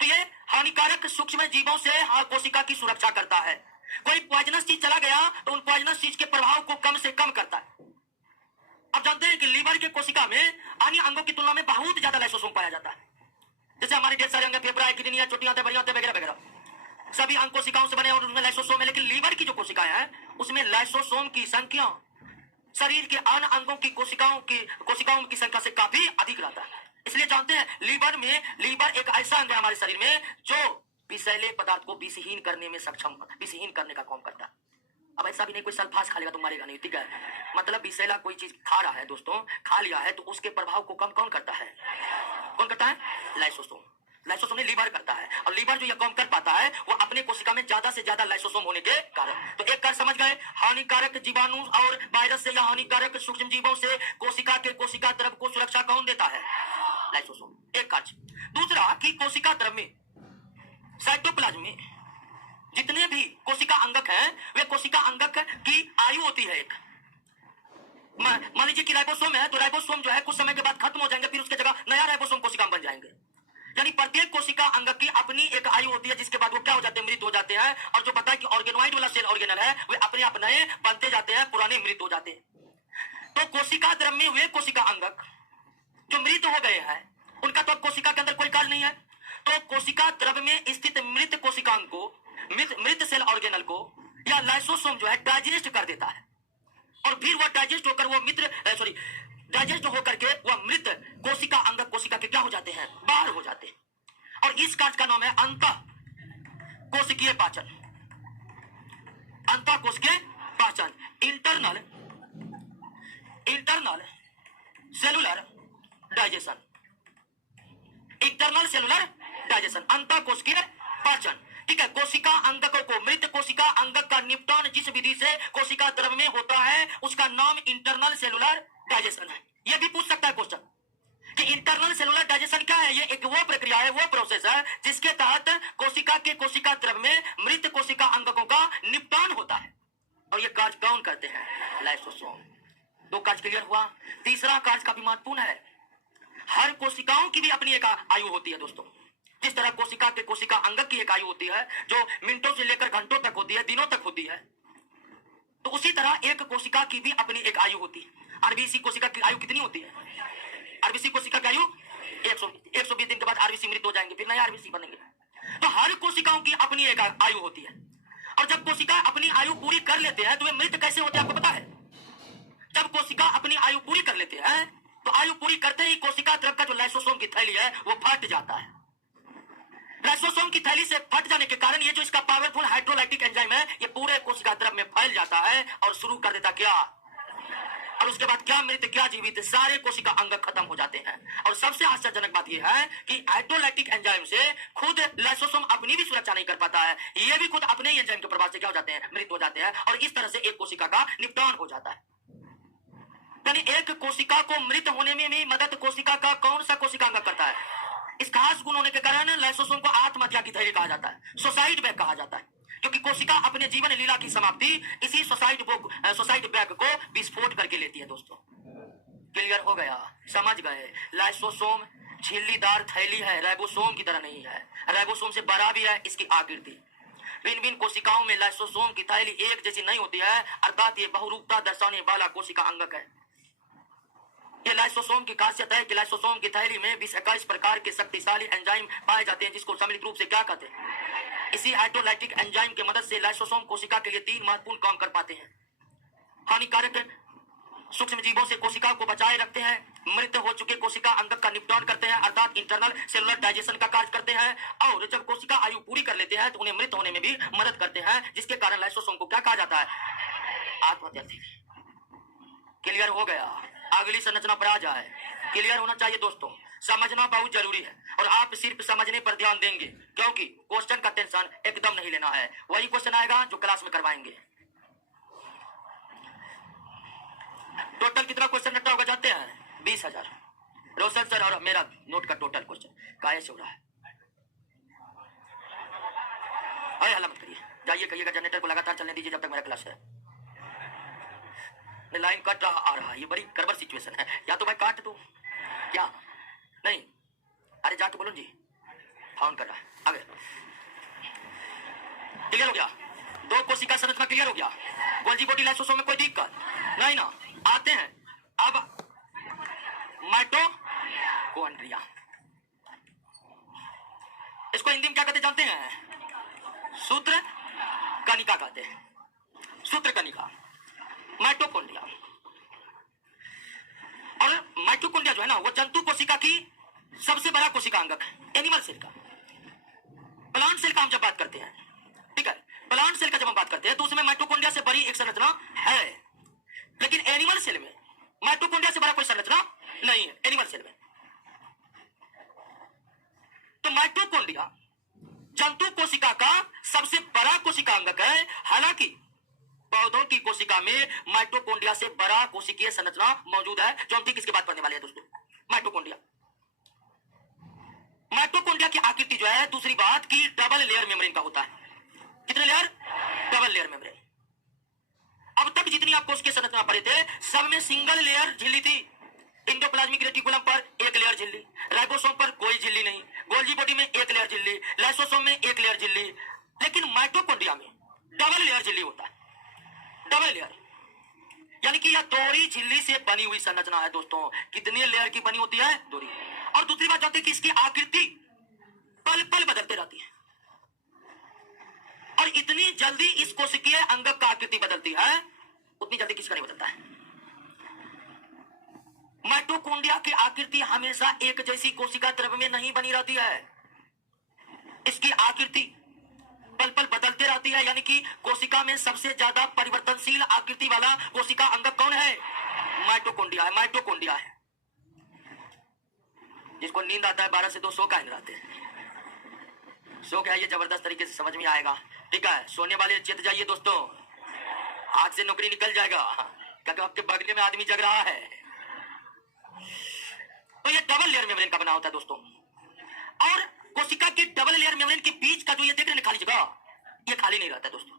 तो ये हानिकारक सूक्ष्म जीवों से कोशिका की सुरक्षा करता है। कोई पॉइजनस चीज चला गया तो उन पॉइजनस चीज के प्रभाव को कम से कम करता है। आप जानते हैं कि लीवर के कोशिका में अन्य अंगों की तुलना में बहुत ज्यादा लाइसोसोम पाया जाता है। जैसे हमारे ढेर सारे अंग, फेफड़ा है, किडनी है, छोटी आंतें, बड़ी आंतें वगैरह वगैरह, सभी अंग कोशिकाओं से बने और उनमें लाइसोसोम है। लेकिन लीवर की जो कोशिकाएं हैं उसमें लाइसोसोम की संख्या शरीर के अन्य अंगों की कोशिकाओं की संख्या से काफी अधिक रहता है। इसलिए जानते हैं लीवर एक ऐसा अंग है हमारे शरीर में जो विषैले पदार्थ को विषहीन करने में सक्षम, विषहीन करने का काम करता है। अब ऐसा भी नहीं कोई सल्फास खा लेगा तो मारेगा नहीं, ठीक है? मतलब विषैला कोई चीज खा रहा है दोस्तों, खा लिया है, तो उसके प्रभाव को कम कौन करता है? कौन करता है? लाइसोसोम। लाइसोसोम ने लीवर करता है, और लीवर जो यह काम कर पाता है वो अपने कोशिका में ज्यादा से ज्यादा लाइसोसोम होने के कारण। तो एक कार्य समझ गए, हानिकारक जीवाणु और वायरस से या हानिकारक सूक्ष्म जीवों से कोशिका द्रव को सुरक्षा कौन देता है? लाइसोसोम। एक कार्य। दूसरा कि कोशिका द्रव में, साइटोप्लाज्म में जितने भी कोशिका अंगक हैं, वे कोशिका अंगक की आयु होती है एक। मान लीजिए कि राइबोसोम है, तो राइबोसोम जो है कुछ समय के बाद खत्म हो जाएंगे, फिर उसके जगह नया राइबोसोम कोशिका बन जाएंगे। यानी प्रत्येक कोशिका अंगक की अपनी एक आयु होती है, जिसके बाद वो क्या हो जाते हैं? मृत हो जाते हैं। और जो पता है कि ऑर्गेनॉइड वाला सेल ऑर्गेनल है, वे अपने आप नए बनते जाते हैं, पुराने मृत हो जाते हैं। तो कोशिका द्रव में वे कोशिका अंगक जो मृत हो गए हैं, उनका तो कोशिका के अंदर कोई कार्य नहीं है। तो कोशिका द्रव में स्थित मृत कोशिकांग को, मृत सेल ऑर्गेनल को या लाइसोसोम जो है डाइजेस्ट कर देता है, और फिर वह डाइजेस्ट होकर वो डाइजेस्ट होकर के वह मृत कोशिका अंगक कोशिका के क्या हो जाते हैं? बाहर हो जाते हैं। और इस कार्य का नाम है अंतः कोशिकीय पाचन। अंतः कोशिकीय पाचन, internal cellular digestion. Internal cellular digestion, अंतः कोशिकीय पाचन, ठीक है? कोशिका अंगकों को, मृत कोशिका अंगक का निपटान जिस विधि से कोशिका द्रव में होता है उसका नाम इंटरनल सेलुलर डाइजेशन है। यह भी पूछ सकता है क्वेश्चन कि इंटरनल सेलुलर डाइजेशन क्या है? ये एक वो प्रक्रिया है, वो प्रोसेस है जिसके तहत कोशिका द्रव में मृत कोशिका अंगकों का निपटान होता है। और ये कार्य कौन करते हैं? लाइसोसोम। दो कार्य क्लियर हुआ। तीसरा कार्य काफी महत्वपूर्ण है। हर कोशिकाओं की भी अपनी एक आयु होती है दोस्तों। जिस तरह कोशिका अंगक की एक आयु होती है जो मिनटों से लेकर घंटों तक होती है, दिनों तक होती है, तो उसी तरह एक कोशिका की भी अपनी एक आयु होती है। आरबीसी कोशिका की आयु कितनी होती है? आरबीसी कोशिका की आयु 120 दिन के बाद आरबीसी मृत हो जाएंगे, फिर नए आरबीसी बनेंगे। तो हर कोशिकाओं की अपनी एक आयु होती है। और जब कोशिका अपनी आयु पूरी कर लेते हैं तो वे मृत कैसे होते हैं आपको पता है? जब कोशिका अपनी आयु पूरी कर लेते हैं तो आयु पूरी करते ही कोशिका द्रव का जो लाइसोसोम की थैली है वो फट जाता है। लाइसोसोम की थैली से फट जाने के कारण ये जो इसका पावरफुल हाइड्रोलाइटिक एंजाइम है ये पूरे कोशिका द्रव में फैल जाता है और शुरू कर देता क्या? और उसके बाद क्या मृत क्या जीवित सारे कोशिका अंग खत्म हो जाते हैं। और सबसे आश्चर्यजनक बात यह है कि हाइड्रोलाइटिक एंजाइम से खुद लाइसोसोम अपनी भी सुरक्षा नहीं कर पाता है, ये भी खुद अपने ही एंजाइम के प्रभाव से क्या हो जाते हैं? मृत हो जाते हैं। और इस तरह से एक कोशिका का निपटान हो जाता है। यानी एक कोशिका को मृत होने में भी मदद कोशिका का कौन सा कोशिका अंग करता है? इस खास गुण होने के कारण लाइसोसोम को आत्महत्या की थैली कहा जाता है, सुसाइड बैग कहा जाता है, क्योंकि कोशिका अपने जीवन लीला की समाप्ति इसी सुसाइड बैग को विस्फोट करके लेती है दोस्तों। क्लियर हो गया, समझ गए। लाइसोसोम झिल्लीदार थैली है, राइबोसोम की तरह नहीं है, राइबोसोम से बड़ा भी है इसकी आकृति। भिन्न भिन्न कोशिकाओं में लाइसोसोम की थैली एक जैसी नहीं होती है, अर्थात ये बहुरूपता दर्शाने वाला कोशिका अंगक है। ये लाइसोसोम की खासियत है कि लाइसोसोम की थैली में 20-21 प्रकार के शक्तिशाली एंजाइम पाए जाते हैं, जिसको सम्मिलित रूप से क्या कहते हैं, इसी हाइड्रोलाइटिक एंजाइम की मदद से लाइसोसोम कोशिका के लिए 3 महत्वपूर्ण काम कर पाते हैं। हानिकारक सूक्ष्म जीवों से कोशिका को बचाए रखते हैं, मृत हो चुके कोशिका अंगक का निपटान करते हैं, अर्थात इंटरनल सेलुलर डाइजेशन का कार्य करते हैं, और जब कोशिका आयु पूरी कर लेते हैं तो उन्हें मृत होने में भी मदद करते हैं, जिसके कारण लाइसोसोम को क्या कहा जाता है, आत्महत्या। क्लियर हो गया, अगली संरचना पर आ जाए। क्लियर होना चाहिए दोस्तों, समझना बहुत जरूरी है, और आप सिर्फ समझने पर ध्यान देंगे, क्योंकि क्वेश्चन का टेंशन एकदम नहीं लेना है। वही क्वेश्चन आएगा जो क्लास में करवाएंगे। टोटल कितना क्वेश्चन रखा होगा जानते हैं? 20,000। रोशन सर और मेरा नोट का टोटल क्वेश्चन काहे से हो रहा है? अरे हल्ला मत करिए, जाइए कहिएगा जनरेटर को लगातार चलने दीजिए जब तक मेरा क्लास है। लाइन कट रहा आ रहा है, ये बड़ी गड़बड़ सिचुएशन है, या तो मैं काट दूं क्या? नहीं, अरे जाके बोलो जी, फोन कर रहा है। आगे क्लियर हो गया, 2 कोशिका संरचना क्लियर हो गया। गोल्जी बॉडी लाइसोसोम में कोई दिक्कत नहीं ना? आते हैं अब माइटोकॉन्ड्रिया। इसको हिंदी में क्या कहते जानते हैं? सूत्र कणिका कहते हैं, सूत्र कणिका, माइटोकॉन्ड्रिया। और माइटोकॉन्ड्रिया जो है ना, वो जंतु कोशिका की सबसे बड़ा कोशिका अंगक है, एनिमल सेल का। प्लांट सेल का हम जब बात करते हैं, ठीक है, प्लांट सेल का जब हम बात करते हैं तो उसमें माइटोकॉन्ड्रिया से बड़ी एक संरचना है, लेकिन एनिमल सेल में माइटोकॉन्ड्रिया से बड़ा कोई संरचना नहीं है, एनिमल सेल में। तो माइटोकॉन्ड्रिया जंतु कोशिका का सबसे बड़ा कोशिका अंगक है, हालांकि पौधों की कोशिका में माइटोकॉन्ड्रिया से बड़ा कोशिकीय संरचना मौजूद है, जो हम ठीक इसके बाद पढ़ने वाले हैं दोस्तों। माइटोकॉन्ड्रिया, माइटोकॉन्ड्रिया की आकृति जो है, दूसरी बात की डबल लेयर मेम्ब्रेन का होता है। कितने लेयर? Double layer membrane. अब तक जितनी आपको उसकी संरचना पढ़े थे, सब में सिंगल लेयर झिल्ली थी। इंडोप्लाज्मिक रेटिकुलम पर एक लेयर झिल्ली, राइबोसोम पर कोई झिल्ली नहीं, गोल्जी बॉडी में एक लेयर झिल्ली, लाइसोसोम में एक लेयर झिल्ली, लेकिन माइटोकॉन्ड्रिया में डबल लेयर झिल्ली होता है। डबल लेयर यानी कि यह दोहरी झिल्ली से बनी हुई संरचना है दोस्तों। कितनी लेयर की बनी होती है? दोहरी। और दूसरी बात जानते हैं कि इसकी आकृति पल पल बदलते रहती है, और इतनी जल्दी इस कोशिकीय अंगक का आकृति बदलती है, उतनी जल्दी किसका नहीं बदलता है। माइटोकॉन्ड्रिया की आकृति हमेशा एक जैसी कोशिका द्रव्य में नहीं बनी रहती है, इसकी आकृति पल पल बदलते रहती है। यानी कि कोशिका में सबसे ज्यादा परिवर्तनशील आकृति वाला कोशिका अंगक कौन है? माइटोकॉन्ड्रिया है। माइटोकॉन्ड्रिया है। जिसको नींद आता है 12 से 2 सो का रहते हैं, सो क्या ये जबरदस्त तरीके से समझ में आएगा, ठीक है। सोने वाले चेत जाइए दोस्तों, आज से नौकरी निकल जाएगा, क्योंकि आपके बगले में आदमी जग रहा है। तो ये डबल लेयर मेम्ब्रेन का बना होता है दोस्तों, और कोशिका की डबल लेयर मेम्ब्रेन के बीच का जो ये देख रहे हैं खाली जगह, ये खाली नहीं रहता दोस्तों।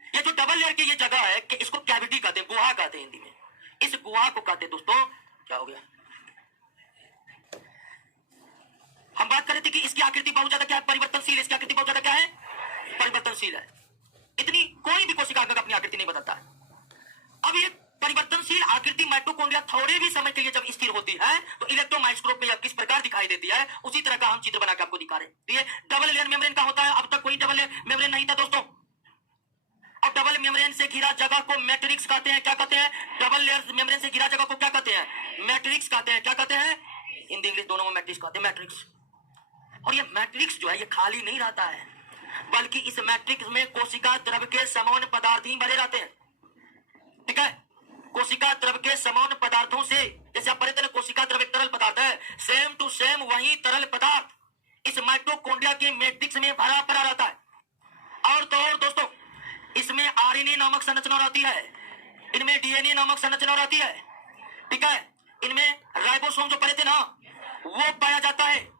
ये जो डबल लेयर की ये जगह है, कि इसको कैविटी कहते हैं, गुहा कहते हैं हिंदी में। इस गुहा को कहते हैं दोस्तों, क्या हो गया, हम बात कर रहे थे कि इसकी आकृति बहुत ज्यादा क्या है? परिवर्तनशील। इसकी आकृति बहुत ज्यादा क्या है? परिवर्तनशील है। इतनी कोई भी कोशिका अंगक अपनी आकृति नहीं बदलता है। अब ये परिवर्तनशील आकृति माइटोकॉन्ड्रिया थोड़े भी समय के लिए जब स्थिर होती है तो इलेक्ट्रॉन माइक्रोस्कोप में किस प्रकार दिखाई देती है, उसी तरह का हम चित्र बना के आपको दिखा रहे हैं। ये डबल लेयर मेम्ब्रेन का होता है। अब तक कोई डबल लेयर मेम्ब्रेन नहीं था दोस्तों। अब डबल मेम्ब्रेन से घिरा जगह को मैट्रिक्स कहते हैं। क्या कहते हैं? डबल लेयर मेम्ब्रेन से घिरा जगह को क्या कहते हैं? मैट्रिक्स कहते हैं। क्या कहते हैं? हिंदी इंग्लिश दोनों में मैट्रिक्स कहते हैं, मैट्रिक्स। और ये मैट्रिक्स जो है ये खाली नहीं रहता है, बल्कि इस मैट्रिक्स में कोशिका द्रव के समान पदार्थ ही भरे रहते हैं, ठीक है। कोशिका द्रव के समान पदार्थों से, जैसे आप पढ़े थे ना, कोशिका द्रव एक तरल पदार्थ है, सेम टू सेम वही तरल पदार्थ इस माइटोकॉन्ड्रिया के मैट्रिक्स में भरा पड़ा रहता है। और तो और दोस्तों, इसमें आरएनए नामक संरचना रहती है, इनमें डीएनए नामक संरचना रहती है, ठीक है। इनमें राइबोसोम जो पढ़े थे ना, वो पाया जाता है,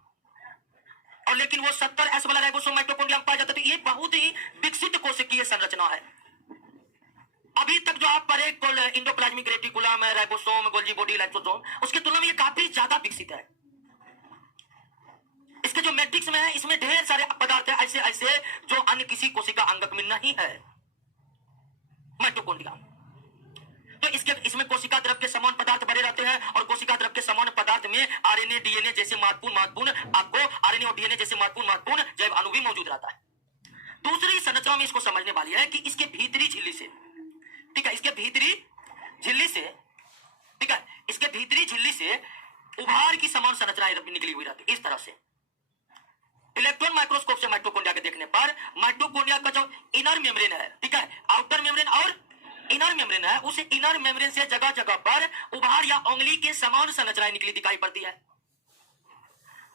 और लेकिन वो 70S वाला राइबोसोम माइटोकॉन्ड्रिया में पाया जाता है। तो ये बहुत ही विकसित कोशिकीय संरचना है। अभी तक जो आप पढ़े endoplasmic reticulum, ribosome, Golgi body, lysosome, उसकी तुलना में ये काफी ज्यादा विकसित है। इसके जो मैट्रिक्स में है इसमें ढेर सारे पदार्थ है ऐसे ऐसे जो अन्य किसी कोशिका अंगक में नहीं है। माइटोकॉन्ड्रिया तो इसमें कोशिका द्रव के समान पदार्थ भरे रहते हैं और कोशिका द्रव के समान पदार्थ में आरएनए, डीएनए जैसे महत्वपूर्ण आपको आरएनए और डीएनए जैसे महत्वपूर्ण जैव अणु भी मौजूद रहता है। दूसरी संरचना में इसको समझने वाली है कि इसके भीतरी झिल्ली से, ठीक है, इसके भीतरी झिल्ली से, ठीक है, इसके भीतरी झिल्ली से उभार की समान संरचनाएं निकली हुई रहती है। इस तरह से इलेक्ट्रॉन माइक्रोस्कोप से माइटोकॉन्ड्रिया के देखने पर माइटोकॉन्ड्रिया का जो इनर मेम्ब्रेन है, ठीक है, आउटर मेम्ब्रेन और इनर मेम्ब्रेन है, उस इनर मेम्ब्रेन से जगह जगह पर उभार या उंगली के समान संरचनाएं निकली दिखाई पड़ती है।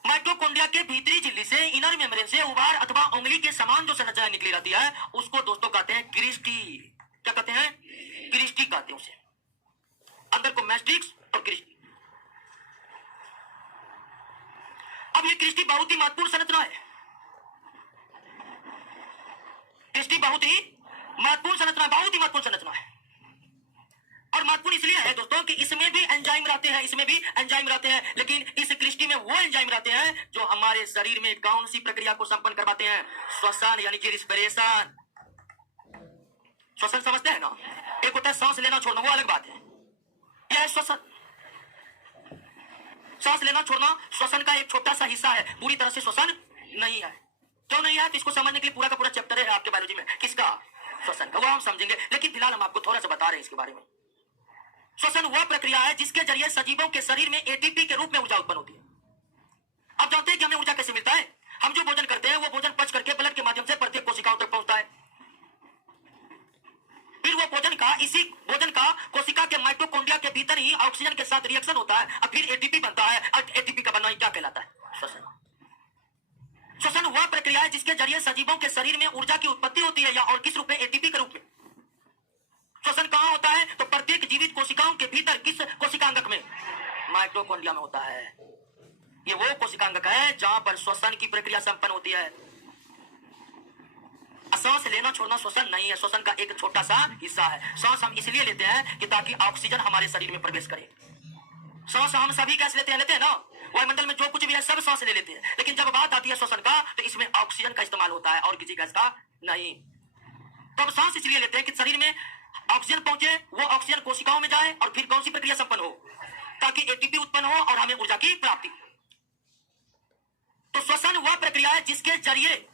माइटोकॉन्ड्रिया के भीतरी झिल्ली से, इनर मेम्ब्रेन से उभार अथवा उंगली के समान जो संरचनाएं निकली रहती है उसको दोस्तों कहते हैं क्रिस्टी। क्या कहते हैं? क्रिस्टी कहते हैं उसे। अंदर को मैस्ट्रिक्स और क्रिस्टी। अब ये क्रिस्टी बहुत ही महत्वपूर्ण संरचना है। क्रिस्टी बहुत ही महत्वपूर्ण संरचना, बहुत ही महत्वपूर्ण संरचना है। और महत्वपूर्ण इसलिए है दोस्तों कि इसमें भी एंजाइम रहते हैं, इसमें भी एंजाइम रहते हैं, लेकिन इस क्रिस्टी में वो एंजाइम रहते हैं जो हमारे शरीर में कौन सी प्रक्रिया को संपन्न करवाते हैं? श्वसन, यानी कि रिस्पिरेशन। श्वसन समझते हैं ना? एक होता है सांस लेना छोड़ना, वो अलग बात है। यह है श्वसन। सांस लेना छोड़ना श्वसन का एक छोटा सा हिस्सा है, पूरी तरह से श्वसन नहीं है। क्यों नहीं है? तो इसको समझने के लिए पूरा का पूरा चैप्टर है आपके बायोलॉजी में। किसका? श्वसन का। वो हम समझेंगे, लेकिन फिलहाल हम आपको थोड़ा सा बता रहे हैं इसके बारे में। श्वसन वह प्रक्रिया है जिसके जरिए सजीवों के शरीर में एटीपी के रूप में ऊर्जा उत्पन्न होती है। आप जानते हैं कि हमें ऊर्जा कैसे मिलता है? हम जो भोजन करते हैं वो भोजन पच करके ब्लड के माध्यम से प्रत्येक कोशिकाओं तक पहुंचता है। फिर वो इसी भोजन का कोशिका के माइटोकॉन्ड्रिया के भीतर ही ऑक्सीजन के साथ रिएक्शन होता है और फिर एटीपी बनता है। और एटीपी का बनना ही क्या कहलाता है? श्वसन। श्वसन वह प्रक्रिया है जिसके जरिए सजीवों के शरीर में ऊर्जा की उत्पत्ति होती है, या और किस रूप में? एटीपी के रूप में। श्वसन कहां होता है? तो प्रत्येक जीवित कोशिकाओं के भीतर। किस कोशिकांगक में? माइटोकॉन्ड्रिया में होता है। ये वो कोशिकांगक है जहां पर श्वसन की प्रक्रिया संपन्न होती है। सांस लेना छोड़ना श्वसन नहीं है, श्वसन का एक छोटा सा हिस्सा है। सांस हम इसलिए लेते हैं कि ताकि ऑक्सीजन हमारे शरीर में प्रवेश करे। सांस हम सभी गैस लेते हैं ना, वायुमंडल में जो कुछ भी है सब सांस ले लेते हैं, लेकिन जब बात आती है श्वसन का तो इसमें ऑक्सीजन का इस्तेमाल होता है और किसी गैस का नहीं। तो अब सांस इसलिए लेते हैं कि शरीर में ऑक्सीजन पहुंचे, वो ऑक्सीजन कोशिकाओं में जाए और फिर कौन सी प्रक्रिया संपन्न हो? ताकि एटीपी उत्पन्न हो और हमें ऊर्जा की प्राप्ति। तो श्वसन वह प्रक्रिया है जिसके जरिए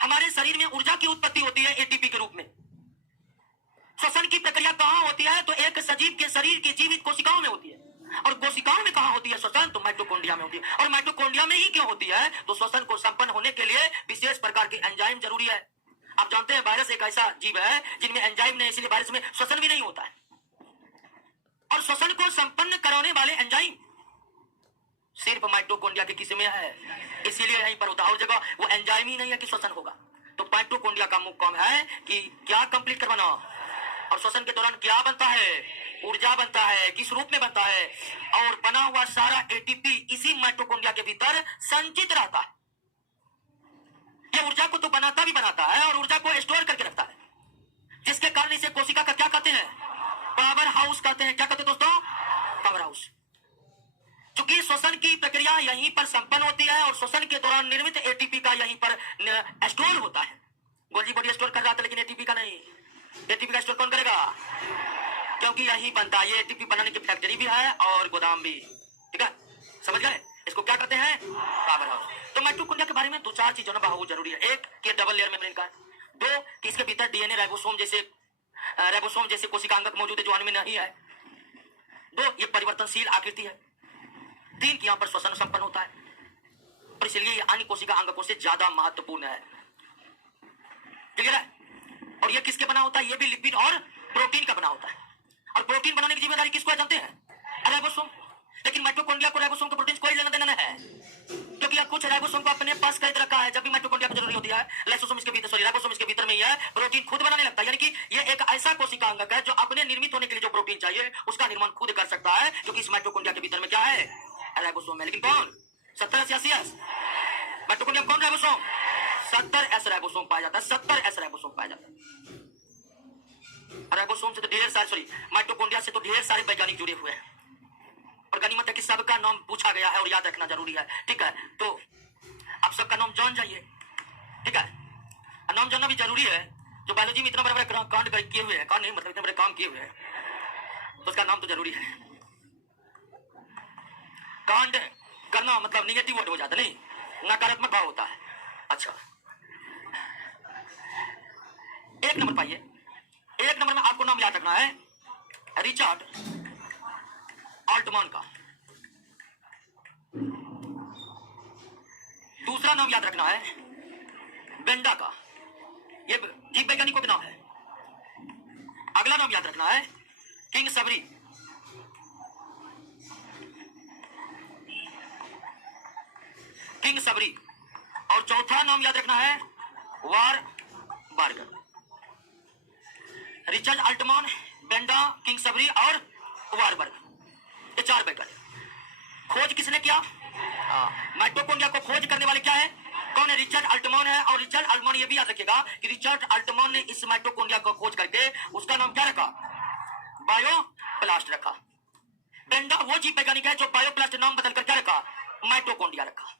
हमारे शरीर में ऊर्जा की उत्पत्ति होती है एटीपी के रूप में। श्वसन की प्रक्रिया कहां होती है? तो एक सजीव के शरीर की जीवित कोशिकाओं में होती है। और कोशिकाओं में कहां होती है श्वसन? तो माइटोकॉन्ड्रिया में होती है। और माइटोकॉन्ड्रिया में ही क्यों होती है? तो श्वसन को संपन्न होने के लिए विशेष प्रकार के एंजाइम जरूरी है। आप जानते हैं वायरस एक ऐसा जीव है जिनमें एंजाइम नहीं, इसलिए वायरस में श्वसन भी नहीं होता है। और श्वसन को संपन्न कराने वाले एंजाइम सिर्फ माइटोकॉन्ड्रिया के किसी में है, इसीलिए यहीं पर होता है। और जगह वो एंजाइम ही नहीं है कि श्वसन होगा। तो माइटोकॉन्ड्रिया का मुख्य काम है कि क्या कंप्लीट करवाना, और श्वसन के दौरान क्या बनता है? ऊर्जा बनता है। किस रूप में बनता है? और बना हुआ सारा एटीपी इसी माइटोकॉन्ड्रिया के भीतर संचित रहता है। ये ऊर्जा को तो बनाता है और ऊर्जा को स्टोर करके रखता है, जिसके कारण इसे कोशिका का क्या कहते हैं? पावर हाउस कहते हैं। क्या कहते हैं दोस्तों? Power house. चूंकि श्वसन की प्रक्रिया यहीं पर संपन्न होती है और श्वसन के दौरान निर्मित एटीपी का यहीं पर स्टोर होता है। गोल्जी बॉडी स्टोर कर रहा था, लेकिन एटीपी का नहीं। एटीपी का स्टोर कौन करेगा? क्योंकि यही बनता है। ये एटीपी बनाने की फैक्ट्री भी है और गोदाम भी। ठीक है, समझ गए? इसको क्या कहते हैं? Power house. तो माइटोकॉन्ड्रिया के बारे में दो चार चीजों ना बहुत जरूरी है। एक कि डबल लेयर मेम्ब्रेन का, दो कि इसके भीतर डीएनए राइबोसोम जैसे कोशिकांगक मौजूद है जो अन्य में नहीं है, दो ये परिवर्तनशील आकृति है, तीन कि यहां पर श्वसन संपन्न होता है और इसलिए ये अन्य कोशिका अंगकों से ज्यादा महत्वपूर्ण है। क्लियर है? और ये किसके बना होता है? ये भी लिपिड और प्रोटीन का बना होता है। और प्रोटीन बनाने की जिम्मेदारी किसको है जानते हैं? राइबोसोम। लेकिन माइटोकॉन्ड्रिया को राइबोसोम के प्रोटीन कोई लेना देना नहीं है, क्योंकि कुछ राइबोसोम को अपने पास खरीद रखा है। जब भी माइटोकॉन्ड्रिया की जरूरत होती है, लाइसोसोम इसके भीतर, राइबोसोम इसके भीतर में ही है, प्रोटीन खुद बनाने लगता है। यानी कि ये एक ऐसा कोशिका अंगक है जो अपने निर्मित होने के लिए जो प्रोटीन चाहिए उसका निर्माण खुद कर सकता है, क्योंकि इस माइटोकॉन्ड्रिया के भीतर में क्या है? राइबोसोम है। लेकिन कौन? 70S माइटोकॉन्ड्रिया कौन? राइबोसोम। 70S राइबोसोम पाया जाता है। 70S राइबोसोम पाया जाता है। राइबोसोम सारे सॉरी माइटोकॉन्ड्रिया से तो ढेर सारे वैज्ञानिक जुड़े हुए हैं और गनीमत है कि सबका नाम पूछा गया है और याद रखना जरूरी है। ठीक है, तो आप सबका नाम जान जाइए। ठीक है, नाम जानना भी जरूरी है। जो बायोलॉजी में इतना बड़ा बड़ा कांड किए हुए हैं, कांड नहीं मतलब इतने बड़े काम किए हुए हैं, तो उसका नाम तो जरूरी है। कांड करना मतलब निगेटिव वर्ड हो जाता, नहीं नकारात्मक भाव होता है। अच्छा, एक नंबर पाइए। एक नंबर में आपको नाम याद रखना है रिचर्ड ऑल्टमैन का। दूसरा नाम याद रखना है बेंडा का, ये जीव वैज्ञानिकों के नाम है। अगला नाम याद रखना है किंग सबरी। किंग सबरी। और चौथा नाम याद रखना है Warburg. Richard Altmann, Benda, Kingsbury और वारबर्ग, ये चार वैज्ञानिक। खोज किसने किया? माइटोकॉन्ड्रिया को खोज करने वाले क्या है? कौन है? रिचर्ड अल्टमैन है। और रिचर्ड अल्टमैन ये भी याद रखिएगा कि रिचर्ड अल्टमैन ने इस माइटोकॉन्ड्रिया को खोज करके उसका नाम क्या रखा? बायोप्लास्ट रखा। बेंडा वो जीव वैज्ञानिक है जो बायोप्लास्ट नाम बदलकर क्या रखा? माइटोकॉन्ड्रिया रखा।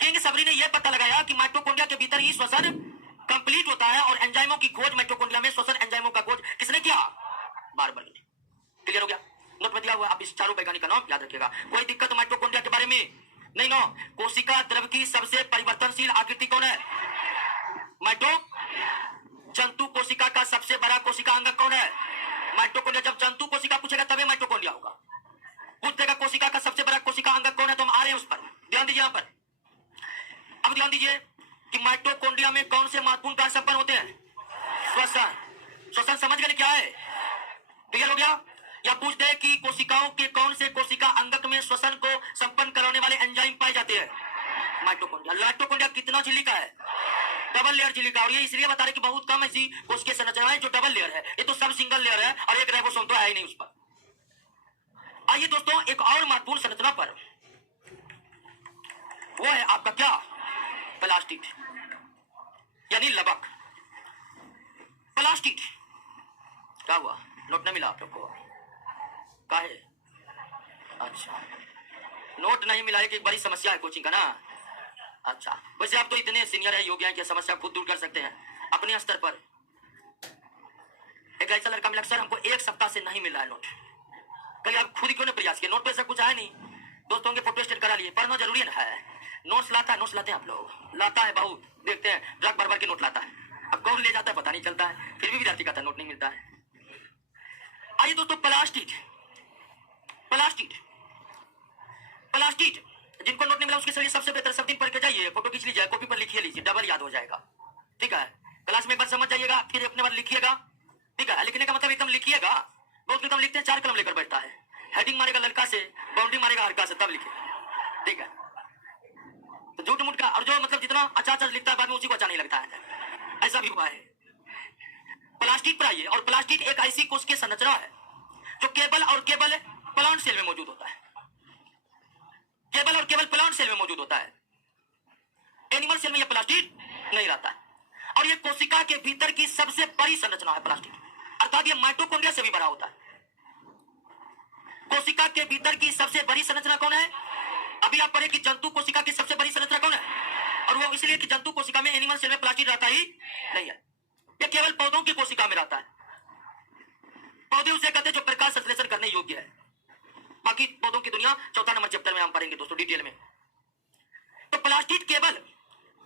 किंग सबरी ने यह पता लगाया कि माइटोकॉन्ड्रिया के भीतर ही श्वसन कंप्लीट होता है और एंजाइमों की खोज माइटोकॉन्ड्रिया में श्वसन एंजाइमों का खोज किसने किया? बारबर्ग ने। क्लियर हो गया? नोट में दिया हुआ, आप इस चारों वैज्ञानिक का नाम याद रखिएगा। कोई दिक्कत माइटोकॉन्ड्रिया के बारे में नहीं नो। कोशिका द्रव की सबसे परिवर्तनशील आकृति कौन है? माइटो। जंतु कोशिका का सबसे बड़ा कोशिका अंग कौन है? माइटोकॉन्ड्रिया। जब जंतु कोशिका पूछेगा तभी माइटोकॉन्ड्रिया होगा। पूछेगा कोशिका का सबसे बड़ा कोशिका अंग कौन है, तो हम आ रहे हैं उस पर। ध्यान दीजिए यहां पर। अब ध्यान दीजिए कि माइटोकॉन्ड्रिया में कौन से महत्वपूर्ण कार्य संपन्न होते हैं? श्वसन। श्वसन समझ गए क्या है? क्लियर हो गया? या पूछते हैं कि कोशिकाओं के कौन से कोशिका अंगक में श्वसन को संपन्न कराने वाले एंजाइम पाए जाते हैं? माइटोकॉन्ड्रिया। माइटोकॉन्ड्रिया कितना झिल्ली का है? डबल लेयर झिल्ली का। और ये इसलिए बता रहे कि बहुत कम ऐसी कोशिकीय संरचना है जो डबल लेयर है। ये तो सब सिंगल लेयर है और एक राइबोसोम तो है ही नहीं उस पर। आइए दोस्तों एक और महत्वपूर्ण संरचना पर, वो है आपका क्या? प्लास्टिड यानी लबक। प्लास्टिड क्या हुआ? नोट नहीं मिला आप लोग को? काहे? अच्छा, नोट नहीं मिला है कि एक बड़ी समस्या है कोचिंग का ना। अच्छा, वैसे आप तो इतने सीनियर है, योग्य हैं कि समस्या खुद दूर कर सकते हैं अपने स्तर पर। एक ऐसा लड़का मिला सर हमको एक सप्ताह से नहीं मिल रहा है नोट। कहीं आप खुद क्यों नहीं प्रयास किया? नोट पे से कुछ आया नहीं? दोस्तों के फोटो स्टेट करा लिए। पढ़ना जरूरी है। नोट्स लाता है, नोट्स लाते हैं आप लोग? लाता है बहुत, देखते हैं ड्रग भर भर के नोट लाता है। अब कौन ले जाता है पता नहीं चलता है, फिर भी विद्यार्थी कहता है नोट नहीं मिलता है। आइए दोस्तों प्लास्टिड। प्लास्टिड प्लास्टिड जिनको नोट नहीं मिला उसके लिए सबसे बेहतर सब दिन पढ़ के जाइए, फोटो खींच लीजिए, कॉपी पर लिखिए लीजिए, डबल याद हो जाएगा। ठीक है, क्लास में एक बार समझ जाइएगा, फिर अपने बार लिखिएगा। ठीक है, लिखने का मतलब एकदम लिखिएगा। बहुत एकदम लिखते हैं, 4 कलम लेकर बैठता है। हेडिंग मारेगा लड़का से, बाउंड्री मारेगा हल्का से, तब लिखे। ठीक है, तो झूठ मूठ का, और जो मतलब जितना अच्छा अच्छा लिखता है बाद में उसी को अच्छा नहीं लगता है, ऐसा भी हुआ है। प्लास्टिड पर आइए। और प्लास्टिड एक ऐसी कोशिकीय संरचना है जो केवल और केवल प्लांट सेल में मौजूद होता है। केवल और केवल प्लांट सेल में मौजूद होता है। एनिमल सेल में यह प्लास्टिड नहीं रहता है। और यह कोशिका के भीतर की सबसे बड़ी संरचना है प्लास्टिड, अर्थात यह माइटोकॉन्ड्रिया से भी बड़ा होता है। कोशिका के भीतर की सबसे बड़ी संरचना कौन है? अभी आप पढ़े कि जंतु कोशिका की सबसे बड़ी संरचना कौन है? और वो इसलिए कि जंतु कोशिका में, एनिमल सेल में प्लास्टिड रहता ही नहीं है। यह केवल पौधों की कोशिका में रहता है। पौधे उसे कहते हैं जो प्रकाश संश्लेषण करने योग्य है। बाकी पौधों की दुनिया 4 नंबर चैप्टर में हम पढ़ेंगे दोस्तों डिटेल में। तो प्लास्टिड केवल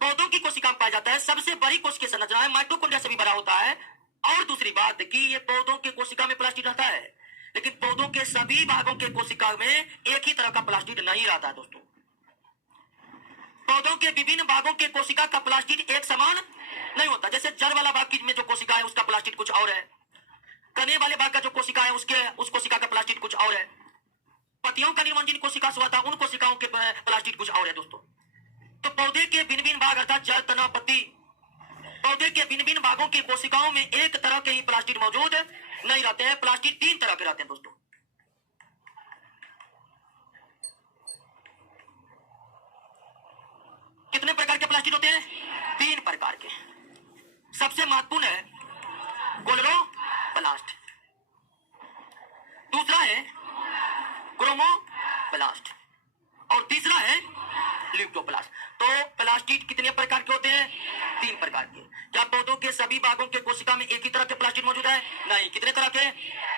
पौधों की कोशिका में पाया जाता है। सबसे बड़ी कोशिकीय संरचना है, माइटोकॉन्ड्रिया से भी बड़ा होता है। और दूसरी बात कि ये पौधों की कोशिका में प्लास्टिड रहता है, लेकिन पौधों के सभी भागों के कोशिका में एक ही तरह का प्लास्टिड नहीं रहता है दोस्तों। पौधों के विभिन्न भागों के कोशिका का प्लास्टिड एक समान नहीं होता। जैसे जड़ वाला भाग में जो कोशिका है उसका प्लास्टिड कुछ और है, कने वाले भाग का जो कोशिका है उस कोशिका का प्लास्टिड कुछ और है, पतियों का निर्माण जिन कोशिका से हुआ था उन कोशिकाओं के प्लास्टिड कुछ और है दोस्तों। तो पौधे के भिन्न भिन्न भाग अर्थात जड़, तना, पत्ती, पौधे के भिन्न भिन्न भागों की कोशिकाओं में एक तरह के ही प्लास्टिड मौजूद नहीं रहते हैं। प्लास्टिड 3 तरह के रहते हैं दोस्तों। कितने प्रकार के प्लास्टिड होते हैं? 3 प्रकार के। सबसे महत्वपूर्ण है कोलेरो प्लास्ट। क्रोमोप्लास्ट, दूसरा है क्रोमोप्लास्ट और तीसरा है ल्यूकोप्लास्ट। तो प्लास्टिड कितने प्रकार के होते हैं? 3 प्रकार के। क्या पौधों के सभी भागों के कोशिका में एक ही तरह के प्लास्टिड मौजूद है? नहीं। कितने तरह के?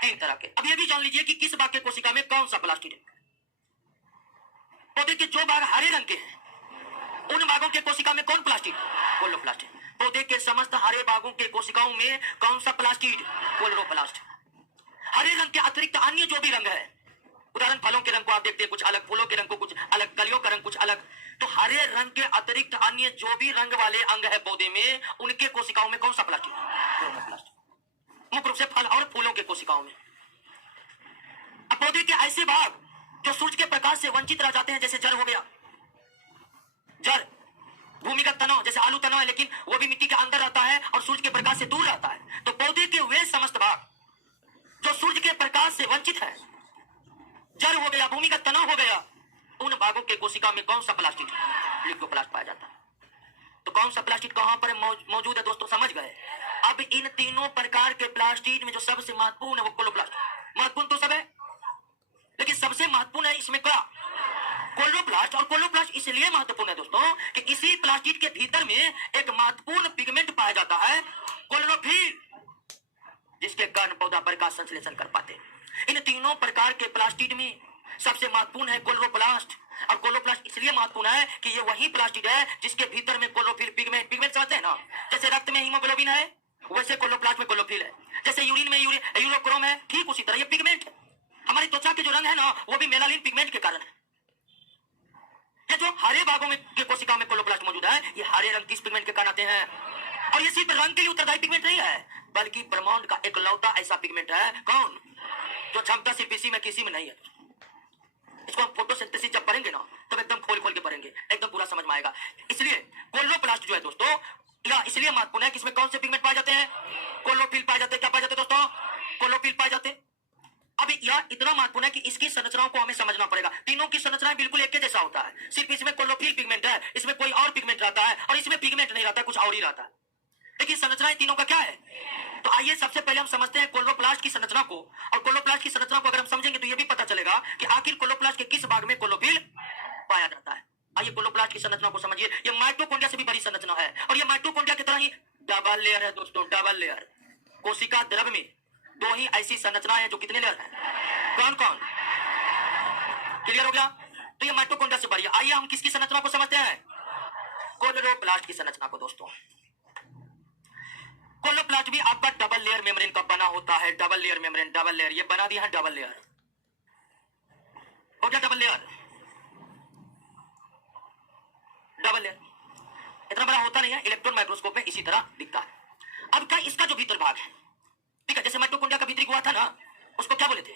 3 तरह के। अब ये भी जान लीजिए कि किस भाग के कोशिका में कौन सा प्लास्टिड है। पौधे के जो भाग हरे रंग के हैं उन भागों के कोशिका में कौन प्लास्टिड? क्लोरोप्लास्ट है। पौधे के समस्त हरे भागों के कोशिकाओं में कौन सा प्लास्टिड? क्लोरोप्लास्ट। हरे रंग के अतिरिक्त अन्य जो भी रंग है, उदाहरण फलों के रंग को आप देखते हैं कुछ अलग, फूलों के रंग को कुछ अलग, कलियों का रंग कुछ अलग, तो हरे रंग के अतिरिक्त अन्य जो भी रंग वाले अंग है पौधे में, उनके कोशिकाओं में कौन सा प्लास्टिड? क्लोरोप्लास्ट। मुख्य रूप से फल और फूलों के कोशिकाओं में। अब पौधे के ऐसे भाग जो सूर्य के प्रकाश से वंचित रह जाते हैं, जैसे जड़ हो गया, जड़ भूमिगत तनाव, जैसे आलू तनाव है लेकिन वो भी मिट्टी के अंदर रहता है और सूर्य के प्रकाश से दूर रहता है, तो पौधे के वे समस्त भाग जो सूर्य के प्रकाश से वंचित है, जड़ हो गया, भूमिगत तनाव हो गया, उन भागों के कोशिका में कौन सा प्लास्टिड? ल्यूकोप्लास्ट पाया जाता है। तो कौन सा प्लास्टिड कहां पर मौजूद है दोस्तों, समझ गए? अब इन तीनों प्रकार के प्लास्टिड में जो सबसे महत्वपूर्ण है वो क्लोरोप्लास्ट। महत्वपूर्ण तो सब है लेकिन सबसे महत्वपूर्ण है इसमें क्या? क्लोरोप्लास्ट। और क्लोरोप्लास्ट इसलिए महत्वपूर्ण है दोस्तों कि इसी प्लास्टिड के भीतर में एक महत्वपूर्ण पिगमेंट पाया जाता है क्लोरोफिल, जिसके कारण पौधा प्रकाश संश्लेषण कर पाते। इन तीनों प्रकार के प्लास्टिड में सबसे महत्वपूर्ण है क्लोरोप्लास्ट। और क्लोरोप्लास्ट इसलिए महत्वपूर्ण है कि ये वही प्लास्टिड है जिसके भीतर में क्लोरोफिल पिगमेंट, पिगमेंट समझते हैं ना, जैसे रक्त में हीमोग्लोबिन है वैसे क्लोरोप्लास्ट में क्लोरोफिल है, जैसे यूरिन में यूरोक्रोम है, ठीक उसी तरह ये पिगमेंट है। हमारी त्वचा के जो रंग है ना वो भी मेलानिन पिगमेंट के कारण है। ये जो हरे भागों में के कोशिका में क्लोरोप्लास्ट मौजूद है, ये हरे रंग किस पिगमेंट के कारण आते हैं? और ये सिर्फ रंग के लिए उत्तरदायी पिगमेंट नहीं है बल्कि ब्रह्मांड का एकलौता ऐसा पिगमेंट है, कौन? जो क्षमता सिर्फ इसी में किसी में नहीं है। इसको हम फोटोसिंथेसिस जब पढ़ेंगे ना तब एकदम खोल खोल के पढ़ेंगे, एकदम पूरा समझ में आएगा। इसलिए क्लोरोप्लास्ट जो है दोस्तों या इसलिए महत्वपूर्ण है कि इसमें कौन से पिगमेंट पाए जाते हैं? क्लोरोफिल पाए जाते हैं। क्या पाए जाते हैं दोस्तों? क्लोरोफिल पाए जाते हैं। अब यह इतना महत्वपूर्ण है कि इसकी संरचनाओं को हमें समझना पड़ेगा। तीनों की संरचना बिल्कुल एक जैसा होता है, सिर्फ इसमें क्लोरोफिल पिगमेंट है, इसमें कोई और पिगमेंट रहता है और इसमें पिगमेंट नहीं रहता, कुछ और ही रहता है, लेकिन संरचनाएं तीनों का क्या है? तो आइए सबसे पहले हम समझते हैं क्लोरोप्लास्ट की संरचना को। और क्लोरोप्लास्ट की संरचना को अगर हम समझेंगे तो यह भी पता चलेगा कि आखिर क्लोरोप्लास्ट के किस भाग में क्लोरोफिल पाया जाता है। आइए क्लोरोप्लास्ट की संरचना को समझिए। यह माइटोकॉन्ड्रिया से भी बड़ी संरचना है और यह माइटोकॉन्ड्रिया की तरह ही डबल लेयर है दोस्तों, डबल लेयर। कोशिका द्रव में 2 ही ऐसी संरचनाएं हैं जो कितने लेयर है? कौन कौन? क्लियर हो गया? तो ये माइटोकॉन्ड्रिया से बड़ी है। आइए हम किसकी संरचना को समझते हैं? क्लोरोप्लास्ट की संरचना को दोस्तों। क्लोरोप्लास्ट भी आपका डबल लेयर मेम्ब्रेन का बना होता है, double layer membrane, double layer, ये बना दिया है डबल लेयर। हो गया डबल लेयर। डबल लेयर इतना बड़ा होता नहीं है, इलेक्ट्रॉन माइक्रोस्कोप में इसी तरह दिखता है। अब क्या इसका जो भीतर भाग है, ठीक है, जैसे माइटोकॉन्ड्रिया का भीतरी गुहा था ना, उसको क्या बोले थे?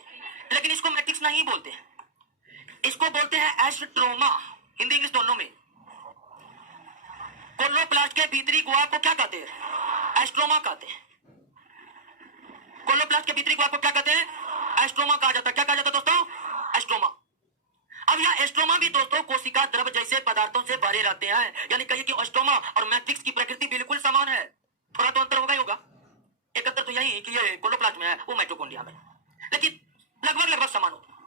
लेकिन इसको मैट्रिक्स नहीं बोलते, इसको बोलते हैं एस्ट्रोमा, हिंदी इंग्लिश दोनों में। क्लोरोप्लास्ट के भीतरी गुहा को क्या कहते हैं? एस्ट्रोमा कहते हैं। क्लोरोप्लास्ट के भीतरी गुहा को क्या कहते हैं? एस्ट्रोमा कहा जाता है। क्या कहा जाता है दोस्तों? एस्ट्रोमा। अब यह एस्ट्रोमा भी दोस्तों कोशिका द्रव जैसे पदार्थों से भरे रहते हैं, यानी कहिए कि एस्ट्रोमा और मैट्रिक्स की प्रकृति बिल्कुल समान है, थोड़ा तो अंतर होगा ही होगा। एक अंतर तो यही कि ये क्लोरोप्लास्ट में है, वो माइटोकॉन्ड्रिया में, लेकिन लगभग लगभग समान होता है।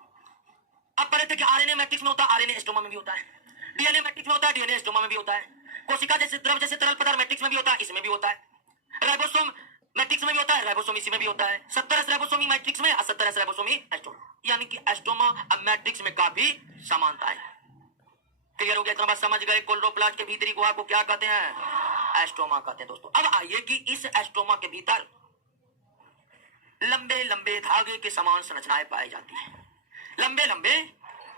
अब पढ़े थे कि आरएनए मैट्रिक्स में होता है, आरएनए एस्ट्रोमा में भी होता है। डीएनए मैट्रिक्स में होता है, डीएनए एस्ट्रोमा में भी होता है। कोशिका जैसे द्रव जैसे तरल पदार्थ मैट्रिक्स में भी होता है, इसमें भी होता है। राइबोसोम मैट्रिक्स में भी होता है, राइबोसोम इसी में भी होता है। 70 राइबोसोमी मैट्रिक्स में और 70 राइबोसोमी एस्ट्रोमा, यानी कि एस्ट्रोमा और मैट्रिक्स में काफी समानता है। क्लियर हो गया? इतना बात समझ गए? क्लोरोप्लास्ट के भीतरी गुहा को क्या कहते हैं? एस्ट्रोमा कहते हैं दोस्तों। अब आइए कि इस एस्ट्रोमा के भीतर लंबे लंबे धागे के समान संरचनाएं पाई जाती है। लंबे लंबे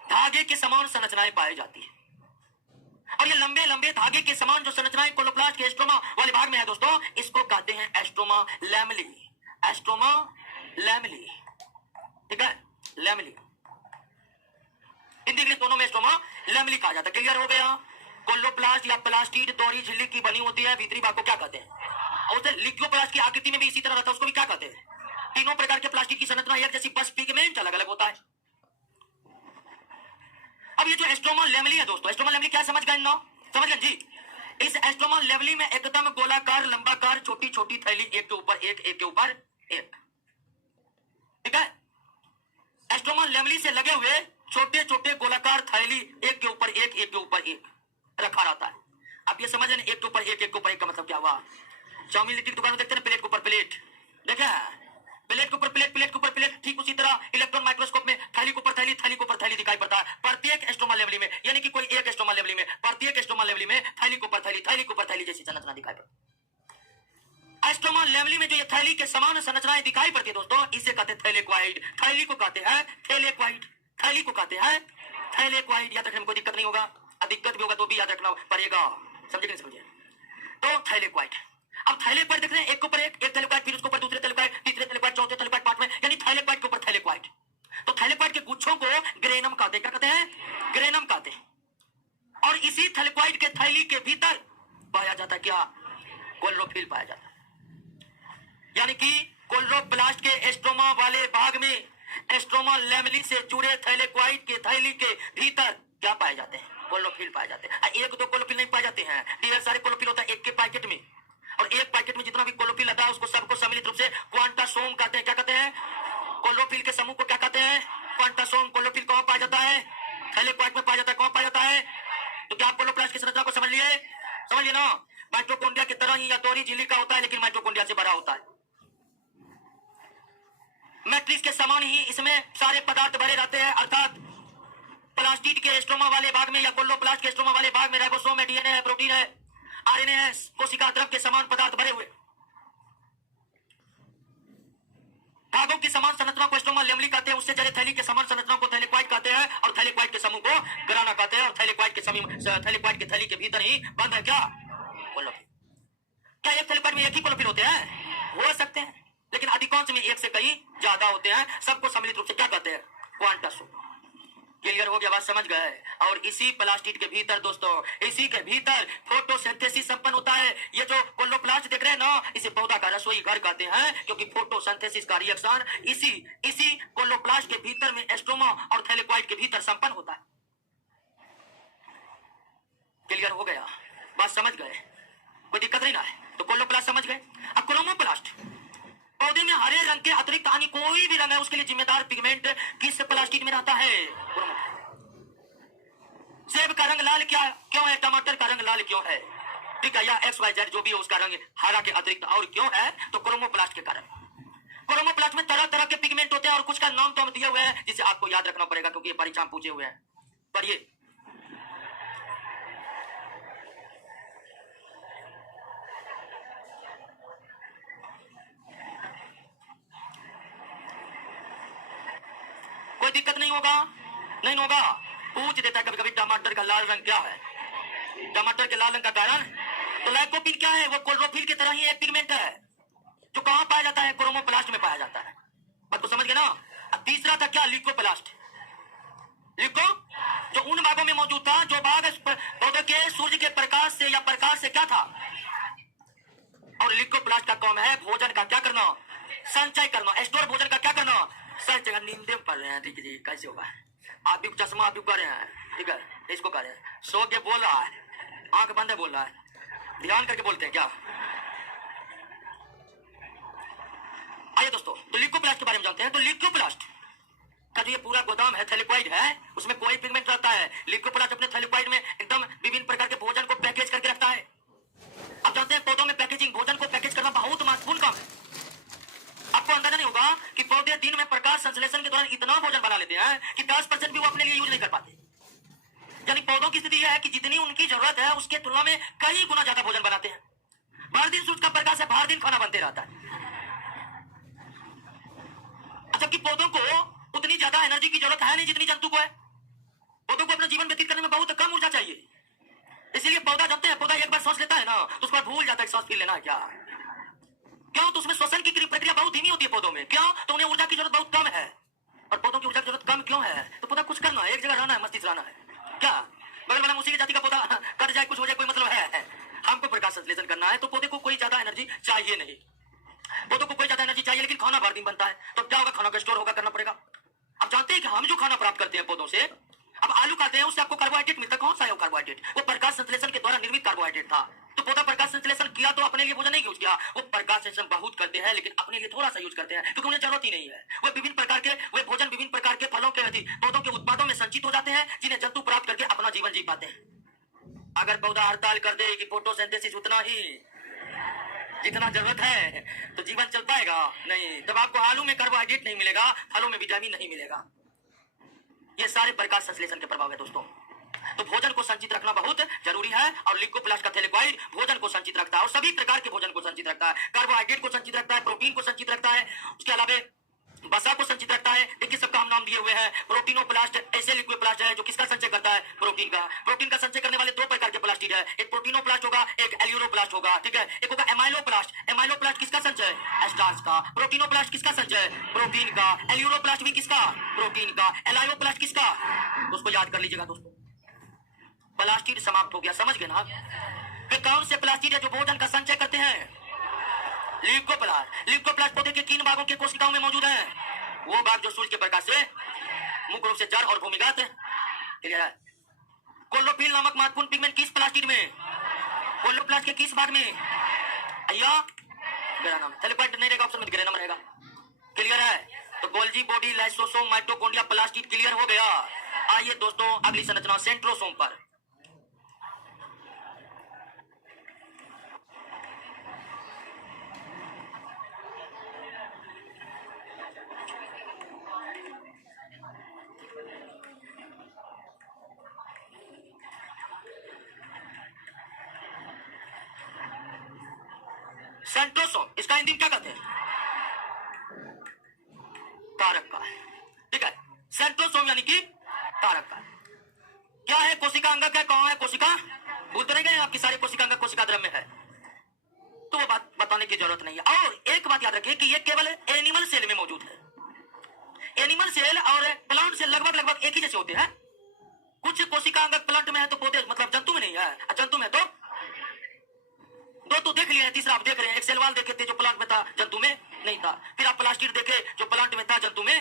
धागे के समान संरचनाएं पाई जाती है और ये लंबे लंबे धागे के समान जो संरचनाएं क्लोरोप्लास्ट के एस्ट्रोमा वाले भाग में है दोस्तों, इसको कहते हैं एस्ट्रोमा लैमेली। एस्ट्रोमा लैमेली, ठीक है, लैमेली। हिंदी इंग्लिश दोनों में एस्ट्रोमा लैमेली कहा जाता है। क्लियर हो गया? क्लोरोप्लास्ट या प्लास्टिड दोहरी झिल्ली की बनी होती है, भीतरी भाग को क्या कहते हैं? और उसे लिथोप्लास्ट की आकृति में भी इसी तरह रहता है, उसको भी क्या कहते हैं? तीनों प्रकार के प्लास्टिक की संरचना एक जैसी, बस पिगमेंट अलग अलग होता है। अब ये जो एस्ट्रोमा लैमेली है दोस्तों, एस्ट्रोमा लैमेली क्या समझ गए ना? समझ गए जी? इस एस्ट्रोमा लैमेली में एकदम गोलाकार लंबाकार छोटी छोटी थैली, एक के ऊपर एक, एक के ऊपर एक। ठीक है। एस्ट्रोमा लेमली से लगे हुए छोटे छोटे गोलाकार थैली एक के ऊपर एक, एक के ऊपर एक रखा रहता है। आप ये समझ रहे हैं, एक के ऊपर एक, एक के ऊपर एक का मतलब क्या हुआ? चाउमीन लिट्टी की दुकान में देखते हैं प्लेट के ऊपर प्लेट, देखा प्लेट के ऊपर प्लेट, प्लेट के ऊपर प्लेट। ठीक उसी तरह इलेक्ट्रॉन माइक्रोस्कोप में थैली के ऊपर थैली, थैली के ऊपर थैली दिखाई पड़ता है प्रत्येक एस्ट्रोमा लेवली में, यानी कि कोई एक एस्ट्रोमा लेवली में, प्रत्येक एस्ट्रोमा लेवली में थैली के ऊपर थैली, थैली के ऊपर थैली जैसी संरचना दिखाई पड़ती है। एस्ट्रोमा लेवली में जो ये थैली के समान संरचनाएं दिखाई पड़ती है दोस्तों, इसे कहते हैं थैलेक्वाइड। थैली को कहते हैं थैलेक्वाइड, थैली को कहते हैं थैलेक्वाइड। याद रखने में कोई दिक्कत नहीं होगा, अब दिक्कत भी होगा तो भी याद रखना पड़ेगा, समझे कि नहीं समझे? तो थैलेक्वाइड। अब थैलेक्वाइड देख रहे हैं, एक के ऊपर एक, एक थैलेक्वाइड, फिर उसके ऊपर दूसरे थैलेक्वाइड, तीसरे थैलेक्वाइड, चौथे थैलेक्वाइड, पांचवें, यानी थैलेक्वाइड के ऊपर थैलेक्वाइड। तो थैलेक्वाइड के गुच्छों को ग्रेनम कहते हैं। क्या कहते हैं? ग्रेनम कहते हैं। और इसी थैलेक्वाइड के थैली के भीतर पाया जाता है क्या? कोलोरोफिल पाया जाता है। यानी कि कोलोरोप्लास्ट के एस्ट्रोमा वाले भाग में एस्ट्रोमा लेमली से जुड़े थैलेक्वाइड के थैली के भीतर क्या पाए जाते हैं? कोलोरोफिल पाए जाते हैं। एक दो कोलोरोफिल नहीं पाए जाते हैं, ढेर सारे कोलोरोफिल होता है एक के पैकेट में, और एक पैकेट में जितना भी कोलोरोफिल आता है उसको सबको सम्मिलित रूप से क्वांटासोम कहते हैं। क्या कहते हैं? कोलोरोफिल के समूह को क्या कहते हैं? क्वांटासोम। कोलोरोफिल कहां पाया जाता है? थैलेक्वाइड में पाया जाता है। कहां पाया जाता है? तो क्या आप कोलोरोप्लास्ट की संरचना को समझ लिए? समझ लिए ना? माइटोकॉन्ड्रिया की तरह ही यतौरी झिल्ली का होता है, लेकिन माइटोकॉन्ड्रिया से बड़ा होता है। मैट्रिक्स के समान ही इसमें सारे पदार्थ भरे रहते हैं, अर्थात प्लास्टिड के एस्ट्रोमा वाले भाग में या कोलोरोप्लास्ट के एस्ट्रोमा वाले भाग में राइबोसोम है, डीएनए है, प्रोटीन है, आरएनए है, कोशिका द्रव के समान पदार्थ भरे हुए। भागों की समान संरचना को एस्ट्रोमा लेमली कहते हैं, उससे जड़े थैली के समान संरचना को थैलेक्वाइड कहते हैं, और थैलेक्वाइड के समूह को ग्राना कहते हैं, और थैलेक्वाइड के थैलेक्वाइड के थैली के भीतर ही बंद है क्या? कोलोरोफिल। क्या एक थैलेक्वाइड में एक ही कोलोरोफिल होते हैं? हो सकते हैं, लेकिन अधिकांश में एक से कहीं ज्यादा होते हैं। सबको सम्मिलित रूप से क्या कहते हैं? क्वांटासोम। क्लियर हो गया? बात समझ गए? और इसी प्लास्टिड के भीतर दोस्तों, इसी के भीतर फोटोसिंथेसिस संपन्न होता है। ये जो कोलोरोप्लास्ट देख रहे हैं ना, इसे पौधा का रसोई घर कहते हैं, क्योंकि फोटोसिंथेसिस का रिएक्शन इसी कोलोरोप्लास्ट के भीतर में एस्ट्रोमा और थैलेक्वाइड के भीतर संपन्न होता है। क्लियर हो गया? बात समझ गए? कोई दिक्कत नहीं ना है? तो कोलोरोप्लास्ट समझ गए। अब क्रोमोप्लास्ट, पौधे में हरे रंग के अतिरिक्त अन्य कोई भी रंग है उसके लिए जिम्मेदार पिगमेंट किस प्लास्टिड में रहता है? सेब का रंग लाल क्यों है? टमाटर का रंग लाल क्यों है? ठीक है, या XYZ जो भी है उसका रंग हरा के अतिरिक्त और क्यों है? तो क्रोमोप्लास्ट के कारण। क्रोमोप्लास्ट में तरह तरह के पिगमेंट होते हैं, और कुछ का नाम तो हम दिए हुए हैं जिसे आपको याद रखना पड़ेगा, क्योंकि ये परीक्षा में पूछे हुए हैं। पढ़िए। कोई दिक्कत नहीं होगा? नहीं होगा? पूछ देता है कभी कभी, टमाटर का लाल रंग क्या है? टमाटर के लाल रंग का कारण तो लाइकोपिन क्या है? वो क्लोरोफिल की तरह ही एक पिगमेंट है, जो कहां पाया जाता है? क्रोमोप्लास्ट में पाया जाता है। बात को समझ गए ना? अब तीसरा था क्या? लिकोप्लास्ट। लिको जो उन भागों में मौजूद था जो भाग पौधे के सूर्य के प्रकाश से या प्रकाश से क्या था? और लिकोप्लास्ट का काम है भोजन का क्या करना? संचय करना। स्टोर भोजन का क्या करना? संचय। नींदे पढ़ रहे हैं, ठीक है जी, कैसे होगा? आप भी चश्मा आप भी कर रहे हैं, ठीक है, इसको कर रहे हैं, सो के बोल रहा है, आंख बंद है बोल रहा है, ध्यान करके बोलते हैं क्या? आइए दोस्तों, तो लिकोप्लास्ट के बारे में जानते हैं। तो लिकोप्लास्ट का जो ये पूरा गोदाम है, थैलेक्वाइड है, उसमें कोई पिगमेंट रहता है। लिकोप्लास्ट अपने थैलेक्वाइड में एकदम विभिन्न प्रकार के भोजन को पैकेज करके रखता है। आप जानते हैं पौधों में पैकेजिंग, भोजन को पैकेज करना बहुत महत्वपूर्ण काम है। आपको अंदाजा नहीं होगा कि पौधे दिन में प्रकाश संश्लेषण के दौरान इतना भोजन बना लेते हैं कि 10% भी वो अपने लिए यूज नहीं कर पाते। यानी पौधों की स्थिति यह है कि जितनी उनकी जरूरत है उसके तुलना में कई गुना ज्यादा भोजन बनाते हैं। भर दिन सूरज का प्रकाश है, भर दिन खाना बनते रहता है। जबकि पौधों को उतनी ज्यादा एनर्जी की जरूरत है नहीं जितनी जंतु को है। पौधों को अपना जीवन व्यतीत करने में बहुत कम ऊर्जा चाहिए, इसीलिए पौधा जानते हैं, पौधा एक बार सांस लेता है ना तो उसके बाद भूल जाता है सांस फिर लेना है क्या। क्यों? तो उसमें श्वसन की प्रक्रिया बहुत धीमी होती है पौधों में। क्यों? तो उन्हें ऊर्जा की जरूरत बहुत कम है। और पौधों की ऊर्जा की जरूरत कम क्यों है? तो पौधा कुछ करना है, एक जगह रहना है, मस्ती से रहना है क्या? बगल वाला उसी की जाति का पौधा कट जाए, कुछ हो जाए, कोई मतलब है? हमको प्रकाश संश्लेषण करना है, तो पौधे को कोई ज्यादा एनर्जी चाहिए नहीं। पौधों को कोई ज्यादा एनर्जी चाहिए, लेकिन खाना भर दिन बनता है, तो क्या होगा? खाना का स्टोर होगा, करना पड़ेगा। अब जानते हैं कि हम जो खाना प्राप्त करते हैं पौधों से, अब आलू खाते हैं, उससे आपको कार्बोहाइड्रेट मिलता है। कौन सा है वो कार्बोहाइड्रेट? वो प्रकाश संश्लेषण के द्वारा निर्मित कार्बोहाइड्रेट था। तो पौधा प्रकाश संश्लेषण किया तो अपने लिए भोजन नहीं यूज किया, वो प्रकाश संश्लेषण बहुत करते हैं लेकिन अपने लिए थोड़ा सा यूज करते हैं क्योंकि उन्हें जरूरत ही नहीं है। वे विभिन्न प्रकार के वे भोजन विभिन्न प्रकार के फलों के पौधों के उत्पादों में संचित हो जाते हैं जिन्हें जंतु प्राप्त करके अपना जीवन जी पाते हैं। अगर पौधा हड़ताल कर दे कि फोटोसिंथेसिस उतना ही जितना जरूरत है तो जीवन चल पाएगा नहीं। तब आपको आलू में कार्बोहाइड्रेट नहीं मिलेगा, फलों में विटामिन नहीं मिलेगा। ये सारे प्रकाश संश्लेषण के प्रभाव है दोस्तों। तो भोजन को संचित रखना बहुत जरूरी है और लिकोप्लास्ट का थैलेक्वाइड भोजन को संचित रखता है और सभी प्रकार के भोजन को संचित रखता है। कार्बोहाइड्रेट को संचित रखता है, प्रोटीन को संचित रखता है, उसके अलावा वसा को संचित रखता है। देखिए सबका हम नाम दिए हुए हैं। प्रोटीनोप्लास्ट ऐसे लिक्विडप्लास्ट है जो किसका संचय करता है? प्रोटीन का। प्रोटीन का संचय करने वाले दो प्रकार के प्लास्टिड है, एक प्रोटीनोप्लास्ट होगा, एक एल्यूरोप्लास्ट होगा, ठीक है। एक होगा एमाइलोप्लास्ट। एमाइलोप्लास्ट किसका संचय? स्टार्च का। प्रोटीनोप्लास्ट किसका संचय? प्रोटीन का। एल्यूरोप्लास्ट भी किसका? प्रोटीन का। एलायोप्लास्ट किसका? उसको याद कर लीजिएगा दोस्तों। प्लास्टिड समाप्त हो गया, समझ गए ना? फिर कौन से प्लास्टिड है जो भोजन का संचय करते हैं? लिकोप्लास्ट। लिकोप्लास्ट पौधे के किन भागों के कोशिकाओं में मौजूद है? वो भाग जो सूर्य के प्रकाश से मुख्य रूप से जड़ और भूमिगत क्लियर है। कोलोफिल नामक महत्वपूर्ण पिगमेंट किस प्लास्टिड में? कोलोप्लास्ट के किस भाग में? अय्या मेरा नाम थैलेक्वाइड नहीं रहेगा, ऑप्शन में ग्रे नंबर रहेगा। क्लियर है। तो Golgi body, lysosome, mitochondria, plastid clear हो गया। आइए दोस्तों अगली संरचना सेंट्रोसोम पर। सेंट्रोसोम इसका हिंदी में क्या कहते हैं? कारक का, ठीक है। सेंट्रोसोम यानी कि कारक का क्या है? कोशिका अंगक है। कौन है कोशिका? भूल तो नहीं गए आपकी सारी कोशिका अंगक कोशिका द्रव्य है, तो वो बात बताने की जरूरत नहीं है। और एक बात याद रखिए कि ये केवल एनिमल सेल में मौजूद है। एनिमल सेल और प्लांट सेल लगभग लगभग एक ही जैसे होते हैं। कुछ कोशिका अंगक प्लांट में है तो पौधे मतलब जंतु में नहीं है, जंतु में तो देख लिया, तीसरा आप देख रहे हैं। एक सेल वाल देखे थे जो प्लांट में था, जंतु में नहीं था। फिर आप प्लास्टिड देखे जो प्लांट में था, जंतु में।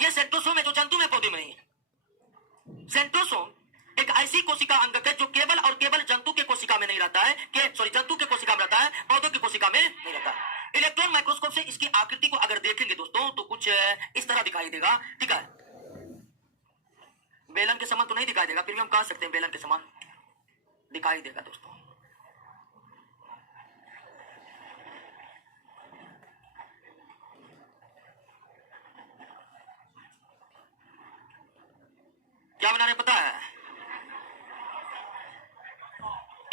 ये सेंट्रोसोम है जो जंतु में पौधे में नहीं है। सेंट्रोसोम एक ऐसी कोशिका अंगक है जो केवल और केवल जंतु के कोशिका में नहीं रहता है, जंतु के कोशिका में रहता है, पौधों की कोशिका में नहीं रहता। इलेक्ट्रॉन माइक्रोस्कोप से इसकी आकृति को अगर देखेंगे दोस्तों तो कुछ इस तरह दिखाई देगा, ठीक है। बेलन के समान तो नहीं दिखाई देगा, फिर भी हम कह सकते हैं बेलन के समान दिखाई देगा दोस्तों। क्या बना रहे पता है?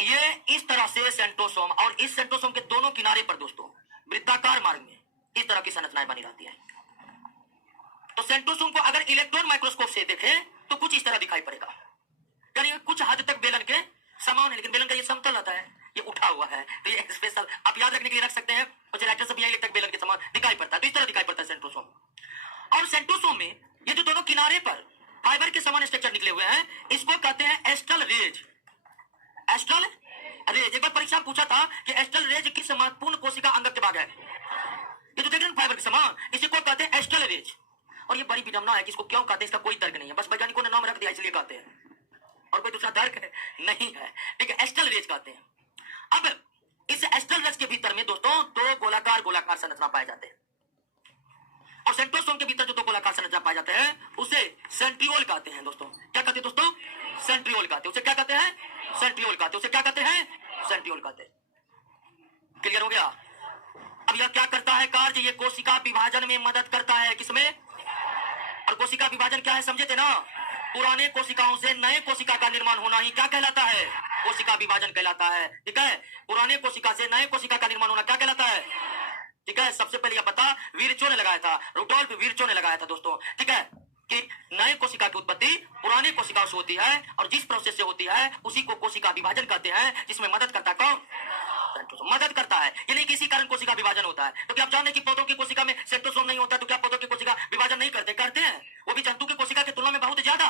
ये इस तरह से सेंट्रोसोम और इस सेंट्रोसोम के दोनों किनारे पर दोस्तों वृत्ताकार मार्ग में इस तरह की संरचनाएं बनी रहती है। तो सेंट्रोसोम को अगर इलेक्ट्रॉन माइक्रोस्कोप से देखें तो कुछ इस तरह दिखाई पड़ेगा, यानी कुछ हद तक बेलन के समान है, लेकिन बेलन का ये समतल रहता है, ये उठा हुआ है। तो ये स्पेशल आप याद रखने के लिए रख सकते हैं। कुछ राइटर सब यही लिखते हैं बेलन के समान दिखाई पड़ता है, तो इस तरह दिखाई पड़ता है सेंट्रोसोम। और सेंट्रोसोम में ये जो दोनों किनारे पर फाइबर के समान स्ट्रक्चर निकले हुए हैं, इसको कहते हैं एस्ट्रल रेज। एस्ट्रल रेज, एक बार परीक्षा में पूछा था कि एस्ट्रल रेज किस महत्वपूर्ण कोशिका अंगक के भाग है? ये जो देख रहे हैं फाइबर के समान, इसी को कहते हैं एस्ट्रल रेज। और ये बड़ी विडंबना है कि इसको क्यों कहते हैं, इसका कोई तर्क नहीं है, बस वैज्ञानिकों ने नाम रख दिया इसलिए कहते हैं, और कोई दूसरा तर्क है नहीं है, ठीक है। एस्ट्रल रेज कहते हैं। अब इस एस्ट्रल रेज के भीतर में दोस्तों दो गोलाकार गोलाकार संरचना पाए जाते हैं, और सेंट्रोसोम के भीतर जो दो गोलाकार संरचना पाए जाते हैं उसे सेंट्रियोल कहते हैं दोस्तों। क्या कहते हैं दोस्तों? सेंट्रियोल कहते हैं। उसे क्या कहते हैं? सेंट्रियोल कहते हैं। उसे क्या कहते हैं? सेंट्रियोल कहते हैं। क्लियर हो गया? अब यह क्या करता है कार्य? ये कोशिका विभाजन में मदद करता है। किसमें? और कोशिका विभाजन क्या है समझे थे ना? पुराने कोशिकाओं से नए कोशिका का निर्माण होना ही क्या कहलाता है? कोशिका विभाजन कहलाता है, ठीक है। पुराने कोशिका से नए कोशिका का निर्माण होना क्या कहलाता है? ठीक है। सबसे पहले यह पता विर्चो ने लगाया था, रुडोल्फ विर्चो ने लगाया था दोस्तों, ठीक है, कि नए कोशिका की उत्पत्ति पुराने कोशिकाओं से होती है, और जिस प्रोसेस से होती है उसी को कोशिका विभाजन कहते हैं, जिसमें मदद करता है कौन? सेंट्रोसोम मदद करता है। यानी किसी कारण कोशिका विभाजन होता है। तो क्या आप जाने कि पौधों की कोशिका में सेंट्रोसोम नहीं होता, तो क्या पौधों की कोशिका विभाजन नहीं करते? करते हैं, वो भी जंतु की कोशिका की तुलना में बहुत ज्यादा।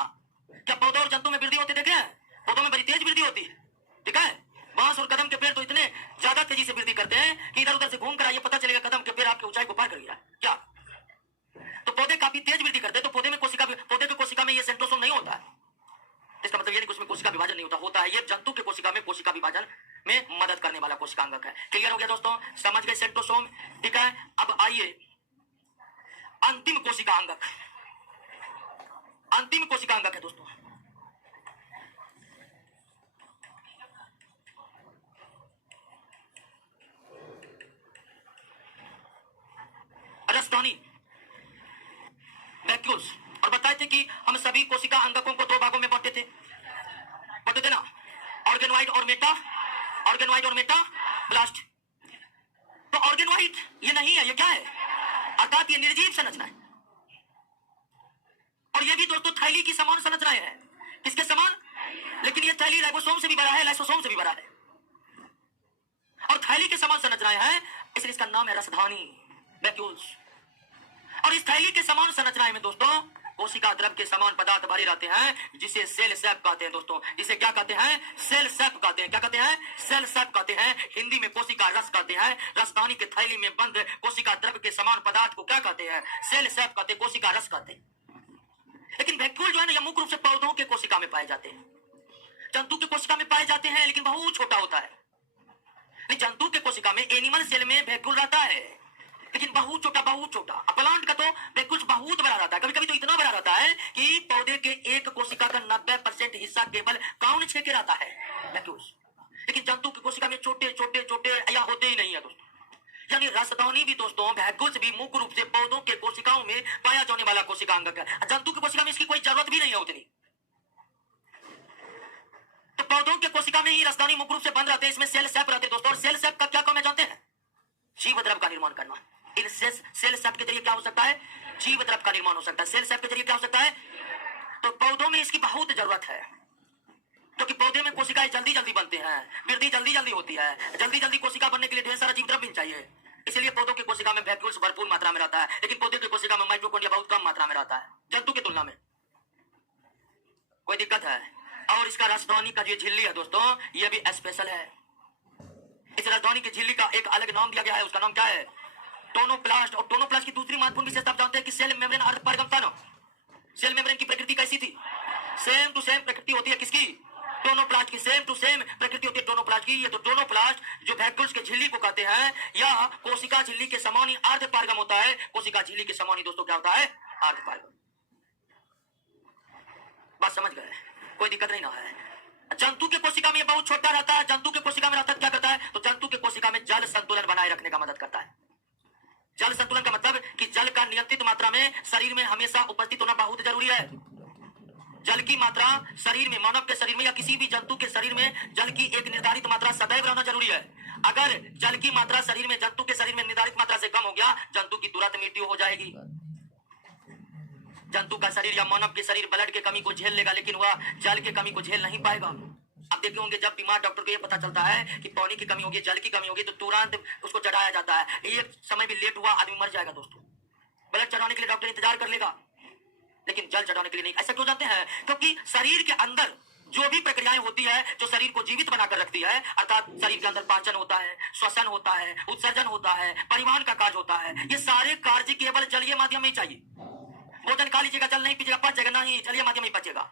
क्या पौधों और जंतु में वृद्धि होती देखे हैं? पौधों में बड़ी तेज वृद्धि होती है, ठीक है। बांस और कदम के पेड़ तो इतने ज्यादा तेजी से वृद्धि करते हैं कि इधर उधर से घूम कर आइए पता चलेगा कदम के पेड़ आपकी ऊंचाई को पार कर गया क्या? तो पौधे काफी तेज वृद्धि करते हैं, तो पौधे की कोशिका में ये सेंट्रोसोम नहीं होता है। इसका मतलब ये नहीं कि उसमें कोशिका विभाजन नहीं होता, होता है। ये जंतु के कोशिका में कोशिका विभाजन में मदद करने वाला ठीक है, अब आइए अंतिम कोशिका अंगक। अंतिम कोशिका अंगक है दोस्तों, रसधानी, वैक्यूल्स। और बताए थे कि हम सभी कोशिका अंगकों को दो भागों में बांटते थे ना, ऑर्गेनोइड और मेटा, ऑर्गेनोइड और मेटा ब्लास्ट। तो ऑर्गेनोइड ये नहीं है, ये क्या है? अर्थात ये निर्जीव संरचना है। और ये भी दोस्तों थैली की समान संरचनाएं हैं। किसके समान? लेकिन ये थैली राइबोसोम से भी बड़ा है, लाइसोसोम से भी बड़ा है, और थैली के समान संरचनाएं हैं, इसलिए इसका नाम है रसधानी, वैक्यूल्स। और इस थैली के समान संरचनाएं में दोस्तों कोशिका द्रव के समान पदार्थ भरे रहते हैं, जिसे सेल सैप कहते हैं दोस्तों। जिसे क्या कहते हैं? सेल सैप कहते हैं। क्या कहते हैं? सेल सैप कहते हैं। हिंदी में कोशिका रस कहते हैं। रसधानी के थैली में बंद कोशिका द्रव के समान पदार्थ को क्या कहते हैं? सेल सैप कहते हैं, कोशिका रस कहते हैं। लेकिन वैक्यूल जो है ना, यह मुख्य रूप से पौधों के कोशिका में पाए जाते हैं, जंतु के कोशिका में पाए जाते हैं, लेकिन बहुत छोटा होता है। जंतु के कोशिका में, एनिमल सेल में वैक्यूल रहता है, लेकिन बहुत छोटा, बहुत छोटा। प्लांट का तो वैक्यूल बहुत बड़ा रहता है, कभी कभी तो इतना बड़ा रहता है कि पौधे के एक कोशिका का 90% हिस्सा केवल काउन छेके रहता है वैक्यूल। लेकिन जंतु की कोशिका में छोटे छोटे छोटे या होते ही नहीं है दोस्तों। यानी रसधानी भी दोस्तों, वैक्यूल भी मुख्य रूप से पौधों के कोशिकाओं में पाया जाने वाला कोशिका अंगक है। जंतु की कोशिका में इसकी कोई जरूरत भी नहीं है उतनी। तो पौधों के कोशिका में ही रसधानी मुख्य रूप से बंद रहते हैं, इसमें सेल सैप रहते हैं दोस्तों। और सेल सैप का क्या काम है जानते हैं? जीव द्रव का निर्माण करना। इन सेल सैप के जरिए क्या हो सकता है? जीव द्रव का निर्माण हो सकता है। सेल सैप के जरिए क्या हो सकता है? तो पौधों में इसकी बहुत जरूरत है, क्योंकि पौधे में कोशिकाएं जल्दी जल्दी बनते हैं, वृद्धि जल्दी जल्दी होती है। जल्दी जल्दी कोशिका बनने के लिए ढेर सारा जीव द्रव्य चाहिए, इसलिए पौधों की कोशिका में वैक्यूल्स भरपूर मात्रा में रहता है। लेकिन पौधे की कोशिका में माइटोकॉन्ड्रिया बहुत कम मात्रा में रहता है जंतु की तुलना में। कोई दिक्कत है? और इसका रसधानी का जो झिल्ली है दोस्तों, यह भी स्पेशल है। इस रसधानी की झिल्ली का एक अलग नाम दिया गया है, उसका नाम क्या है? टोनोप्लास्ट। और टोनोप्लास्ट की दूसरी महत्वपूर्ण विशेषता आप जानते हैं कि सेल मेम्ब्रेन अर्धपारगम था ना। सेल मेम्ब्रेन की प्रकृति कैसी थी? सेम टू सेम प्रकृति होती है किसकी? टोनोप्लास्ट की। सेम टू सेम प्रकृति होती है टोनोप्लास्ट की। ये तो टोनोप्लास्ट जो वैक्यूल्स के झिल्ली को कहते हैं, या कोशिका झिल्ली के समान ही अर्धपारगम होता है। कोशिका झिल्ली के समान ही दोस्तों क्या होता है? अर्धपारगम। बात समझ गए? कोई दिक्कत नहीं ना है। जंतु के कोशिका में ये बहुत छोटा रहता है। जंतु के कोशिका में रहता क्या करता है? तो जंतु के कोशिका में जल संतुलन बनाए रखने का मदद करता है। जल संतुलन का मतलब कि जल का नियंत्रित मात्रा में शरीर में हमेशा उपस्थित होना बहुत जरूरी है। जल की मात्रा शरीर में, मानव के शरीर में या किसी भी जंतु के शरीर में जल की एक निर्धारित मात्रा सदैव रहना जरूरी है। अगर जल की मात्रा शरीर में, जंतु के शरीर में निर्धारित मात्रा से कम हो गया, जंतु की तुरंत मृत्यु हो जाएगी। जंतु का शरीर या मानव के शरीर ब्लड के कमी को झेल लेगा, लेकिन वह जल की कमी को झेल नहीं पाएगा। अब देखे होंगे जब बीमार डॉक्टर को ये पता चलता है कि पानी की कमी होगी, जल की कमी होगी, तो तुरंत उसको चढ़ाया जाता है। एक समय भी लेट हुआ, आदमी मर जाएगा दोस्तों। ब्लड चढ़ाने के लिए डॉक्टर इंतजार कर लेगा, लेकिन जल चढ़ाने के लिए नहीं। ऐसा क्यों जानते हैं? क्योंकि शरीर के अंदर जो भी प्रक्रियाएं होती है जो शरीर को जीवित बनाकर रखती है, अर्थात शरीर के अंदर पाचन होता है, श्वसन होता है, उत्सर्जन होता है, परिवहन का कार्य होता है, ये सारे कार्य केवल जलीय माध्यम में ही चाहिए। भोजन खा लीजिएगा, जल नहीं पीजिएगा, पच जाएगा नहीं, जलीय माध्यम में पचेगा।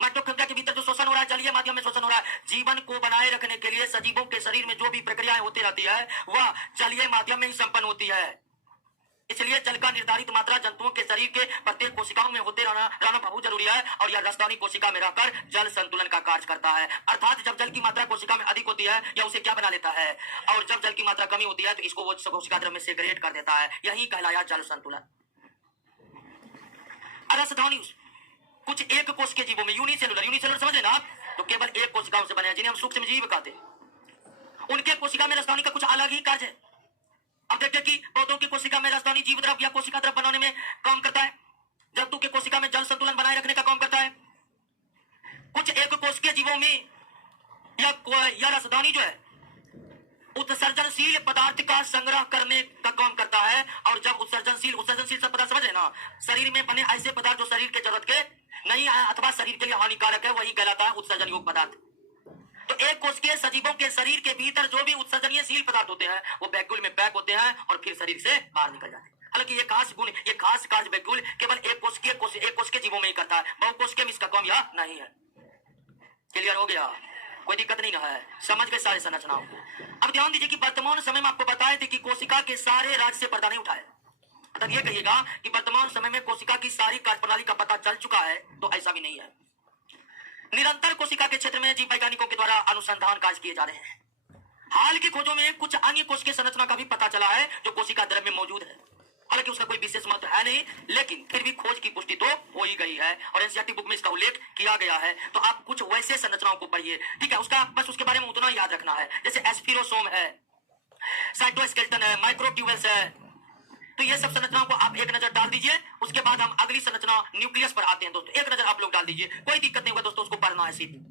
माइटोकॉन्ड्रिया के भीतर जो शोषण हो रहा है, जलीय माध्यम में शोषण हो रहा है। जीवन को बनाए रखने के लिए सजीवों के शरीर में जो भी प्रक्रियाएं होती रहती है, वह जलीय माध्यम में ही संपन्न होती है। इसलिए जल का निर्धारित मात्रा जंतुओं के शरीर के प्रत्येक कोशिकाओं में होते रहना बहुत जरूरी है। और यह रसधानी कोशिका में रहकर जल संतुलन का कार्य करता है। अर्थात जब जल की मात्रा कोशिका में अधिक होती है, या उसे क्या बना लेता है, और जब जल की मात्रा कमी होती है, तो इसको वो कोशिका द्रव्य में सेग्रेट कर देता है। यही कहलाया जल संतुलन। रसधानी कुछ एक कोश के जीवों में, यूनिसेलुलर समझ लेना आप, तो केवल एक कोशिकाओं से बने हैं, जिन्हें हम सूक्ष्म जीव कहते हैं। उनके कोशिका में रसधानी का कुछ अलग ही कार्य है। अब देखिए कि पौधों की कोशिका में रसधानी जीव द्रव या कोशिका द्रव बनाने में काम करता है। जंतु की कोशिका में जल संतुलन बनाए रखने का काम करता है। कुछ एक कोशिकीय जीवों में या रसधानी जो है उत्सर्जनशील पदार्थ का संग्रह करने का काम करता है। और जब उत्सर्जनशील सब पदार्थ समझ लेना, शरीर में बने ऐसे पदार्थ जो शरीर के जरूरत के नहीं है अथवा शरीर के लिए हानिकारक है, वही कहलाता है उत्सर्जन योग पदार्थ। तो एक कोशिकीय सजीवों के शरीर के भीतर जो भी उत्सर्जनीयशील पदार्थ होते हैं, वो वैक्यूल में पैक होते हैं और फिर शरीर से बाहर निकल जाते हैं। हालांकि ये खास गुण, ये खास कार्य वैक्यूल केवल एक कोशिकीय जीवों में ही करता है। बहुकोशिकीय में इसका काम यह नहीं है। क्लियर हो गया? कोई दिक्कत नहीं ना है, समझ गए सारे संरचनाओं को। अब ध्यान दीजिए कि वर्तमान समय में आपको बताए थे कि कोशिका के सारे राज्य से पर्दा नहीं उठाए। मतलब ये कहिएगा कि वर्तमान समय में कोशिका की सारी कार्यप्रणाली का पता चल चुका है, तो ऐसा भी नहीं है। निरंतर कोशिका के क्षेत्र में जीव वैज्ञानिकों के द्वारा अनुसंधान कार्य किए जा रहे हैं। हाल की खोजों में कुछ अन्य कोशिकीय संरचना का भी पता चला है जो कोशिका द्रव्य में मौजूद है। हालांकि उसका कोई विशेष महत्व है नहीं, लेकिन फिर भी खोज की पुष्टि तो हो ही गई है और एनसीईआरटी बुक में इसका उल्लेख किया गया है। तो आप कुछ वैसे संरचनाओं को पढ़िए, ठीक है। उसका बस उसके बारे में उतना याद रखना है, जैसे एस्फिरोसोम है, साइटोस्केलेटन है, माइक्रोट्यूबल्स है। तो ये सब संरचनाओं को आप एक नजर डाल दीजिए। उसके बाद हम अगली संरचना न्यूक्लियस पर आते हैं दोस्तों। एक नजर आप लोग डाल दीजिए, कोई दिक्कत नहीं होगा दोस्तों, उसको पढ़ना है सीधे।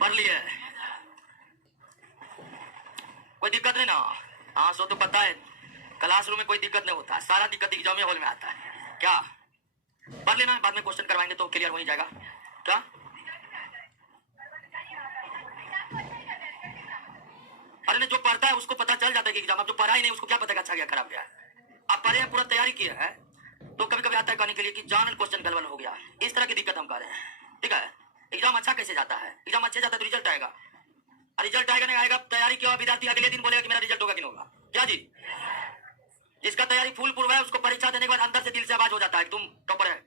पढ़ लिए, कोई दिक्कत नहीं ना? हाँ, सो तो पता है क्लासरूम में कोई दिक्कत नहीं होता, सारा दिक्कत एग्जाम हॉल में आता है। क्या पढ़ लेना, बाद में क्वेश्चन करवाएंगे तो क्लियर हो ही जाएगा। क्या अरे जो पढ़ता है उसको पता चल जाता है कि एग्जाम, अब जो पढ़ा ही नहीं उसको क्या पता अच्छा गया खराब गया। आप पढ़े हैं, पूरा तैयारी किया है, तो कभी कभी आता है कहने के लिए कि जानल क्वेश्चन गलबल हो गया। इस तरह की दिक्कत हम कर रहे हैं, ठीक है। एग्जाम अच्छा कैसे जाता है? एग्जाम अच्छे जाता है तो रिजल्ट आएगा, रिजल्ट आएगा नहीं आएगा, तैयारी किया विद्यार्थी अगले दिन बोलेगा कि मेरा रिजल्ट होगा कि नहीं होगा। क्या जी? जिसका तैयारी फूल पूर्व है उसको परीक्षा देने के बाद अंदर से दिल से आवाज हो जाता है तुम टॉपर है।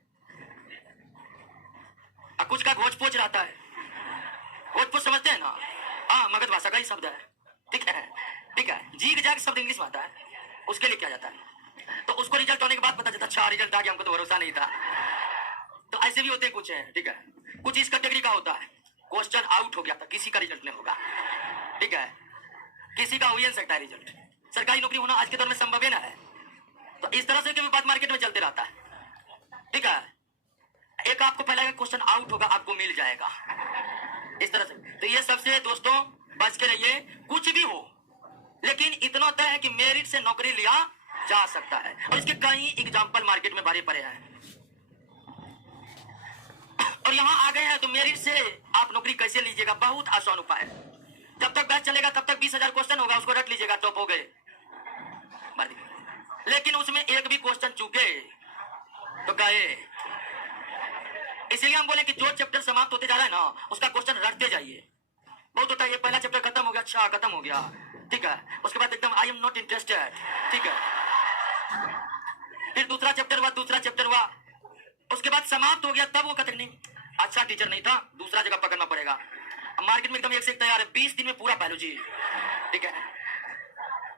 कुछ का घोच पोच रहता है, घोच पोच समझते हैं ना? हाँ, मगध भाषा का ही शब्द है, ठीक है, ठीक है। जीग जाग शब्द इंग्लिश में आता है, उसके लिए क्या जाता है। तो उसको रिजल्ट होने के बाद पता चलता अच्छा रिजल्ट आ गया, हमको तो भरोसा नहीं था। तो ऐसे भी होते हैं कुछ है, ठीक है। कुछ इस कैटेगरी का होता है, क्वेश्चन आउट हो गया था, किसी का रिजल्ट नहीं होगा, ठीक है, किसी का हो ही नहीं सकता है रिजल्ट। सरकारी नौकरी होना आज के दौर में संभव है ना है। तो इस तरह से कभी बात मार्केट में चलते रहता है, ठीक है। एक आपको फैलाएगा, क्वेश्चन आउट होगा, आपको मिल जाएगा इस तरह से। तो ये सबसे दोस्तों बच के रहिए। कुछ भी हो, लेकिन इतना तय है कि मेरिट से नौकरी लिया जा सकता है, और इसके कई एग्जाम्पल मार्केट में भरे पड़े हैं। और यहां आ गए हैं तो मेरिट से आप नौकरी कैसे लीजिएगा? बहुत आसान उपाय है। जब तक बैच चलेगा तब तक 20,000 क्वेश्चन होगा, उसको रट लीजिएगा, टॉप हो गए। लेकिन उसमें एक भी क्वेश्चन चूके तो गए। इसीलिए हम बोले कि जो चैप्टर समाप्त होते जा रहा है ना, उसका क्वेश्चन रटते जाइए। बहुत होता है ये पहला चैप्टर खत्म हो गया, अच्छा खत्म हो गया, ठीक है, उसके बाद एकदम आई एम नॉट इंटरेस्टेड, ठीक है। फिर दूसरा चैप्टर हुआ, दूसरा चैप्टर हुआ, उसके बाद समाप्त हो गया, तब वो कहते नहीं अच्छा टीचर नहीं था, दूसरा जगह पकड़ना पड़ेगा। मार्केट में एकदम एक से एक तैयार है, 20 दिन में पूरा बायोलॉजी, ठीक है।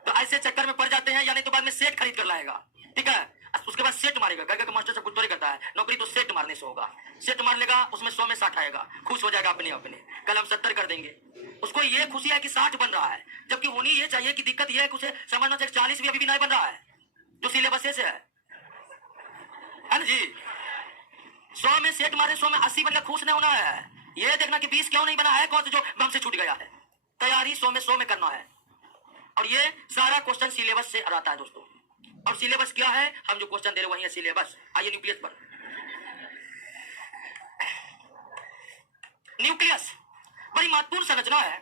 तो ऐसे चक्कर में पड़ जाते हैं, या नहीं तो बाद में सेट खरीद कर लाएगा, ठीक है। उसके बाद सेट मारेगा, गए मास्टर से कुछ तो करता है, नौकरी तो सेट मारने से होगा। सेट मार लेगा, उसमें 100 में 60 आएगा, खुश हो जाएगा अपने अपने, कल हम 70 कर देंगे। उसको ये खुशी है कि 60 बन रहा है, जबकि होनी ये चाहिए कि दिक्कत ये है कि उसे समझना चाहिए 40 भी अभी भी नहीं बन रहा है, जो सिलेबस से है ना जी। 100 में सेट मारे, 100 में 80 बनकर खुश नहीं होना है, ये देखना कि 20 क्यों नहीं बना है, कौन सा जो हमसे छूट गया है। तैयारी 100 में 100 में करना है, और ये सारा क्वेश्चन सिलेबस से आता है दोस्तों। और सिलेबस क्या है? हम जो क्वेश्चन दे रहे वही है सिलेबस। आइए न्यूक्लियस पर। न्यूक्लियस बड़ी महत्वपूर्ण संरचना है,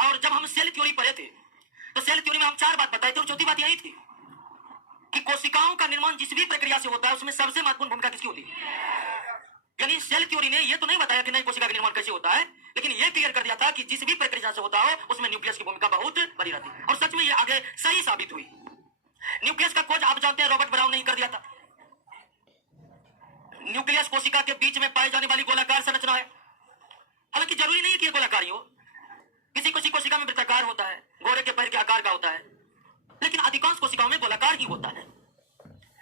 और जब हम सेल थ्योरी पढ़े थे तो सेल थ्योरी में हम 4 बात बताए थे, और चौथी बात यही थी कि कोशिकाओं का निर्माण जिस भी प्रक्रिया से होता है उसमें सबसे महत्वपूर्ण भूमिका किसकी होती है। यानी सेल थ्योरी ने ये तो नहीं बताया कि नहीं कोशिका का निर्माण कैसे होता है, लेकिन ये क्लियर कर दिया था कि जिस भी प्रक्रिया से होता हो उसमें न्यूक्लियस की भूमिका बहुत बड़ी रहती है। और सच में ये आगे सही साबित हुई। न्यूक्लियस का खोज आप जानते हैं रॉबर्ट ब्राउन ने कर दिया था। न्यूक्लियस कोशिका के बीच में पाई जाने वाली गोलाकार संरचना है। हालांकि जरूरी नहीं कि ये गोलाकार ही हो, किसी किसी कोशिका में वृत्ताकार होता है, घोड़े के पैर के आकार का होता है, लेकिन अधिकांश कोशिकाओं में गोलाकार ही होता है।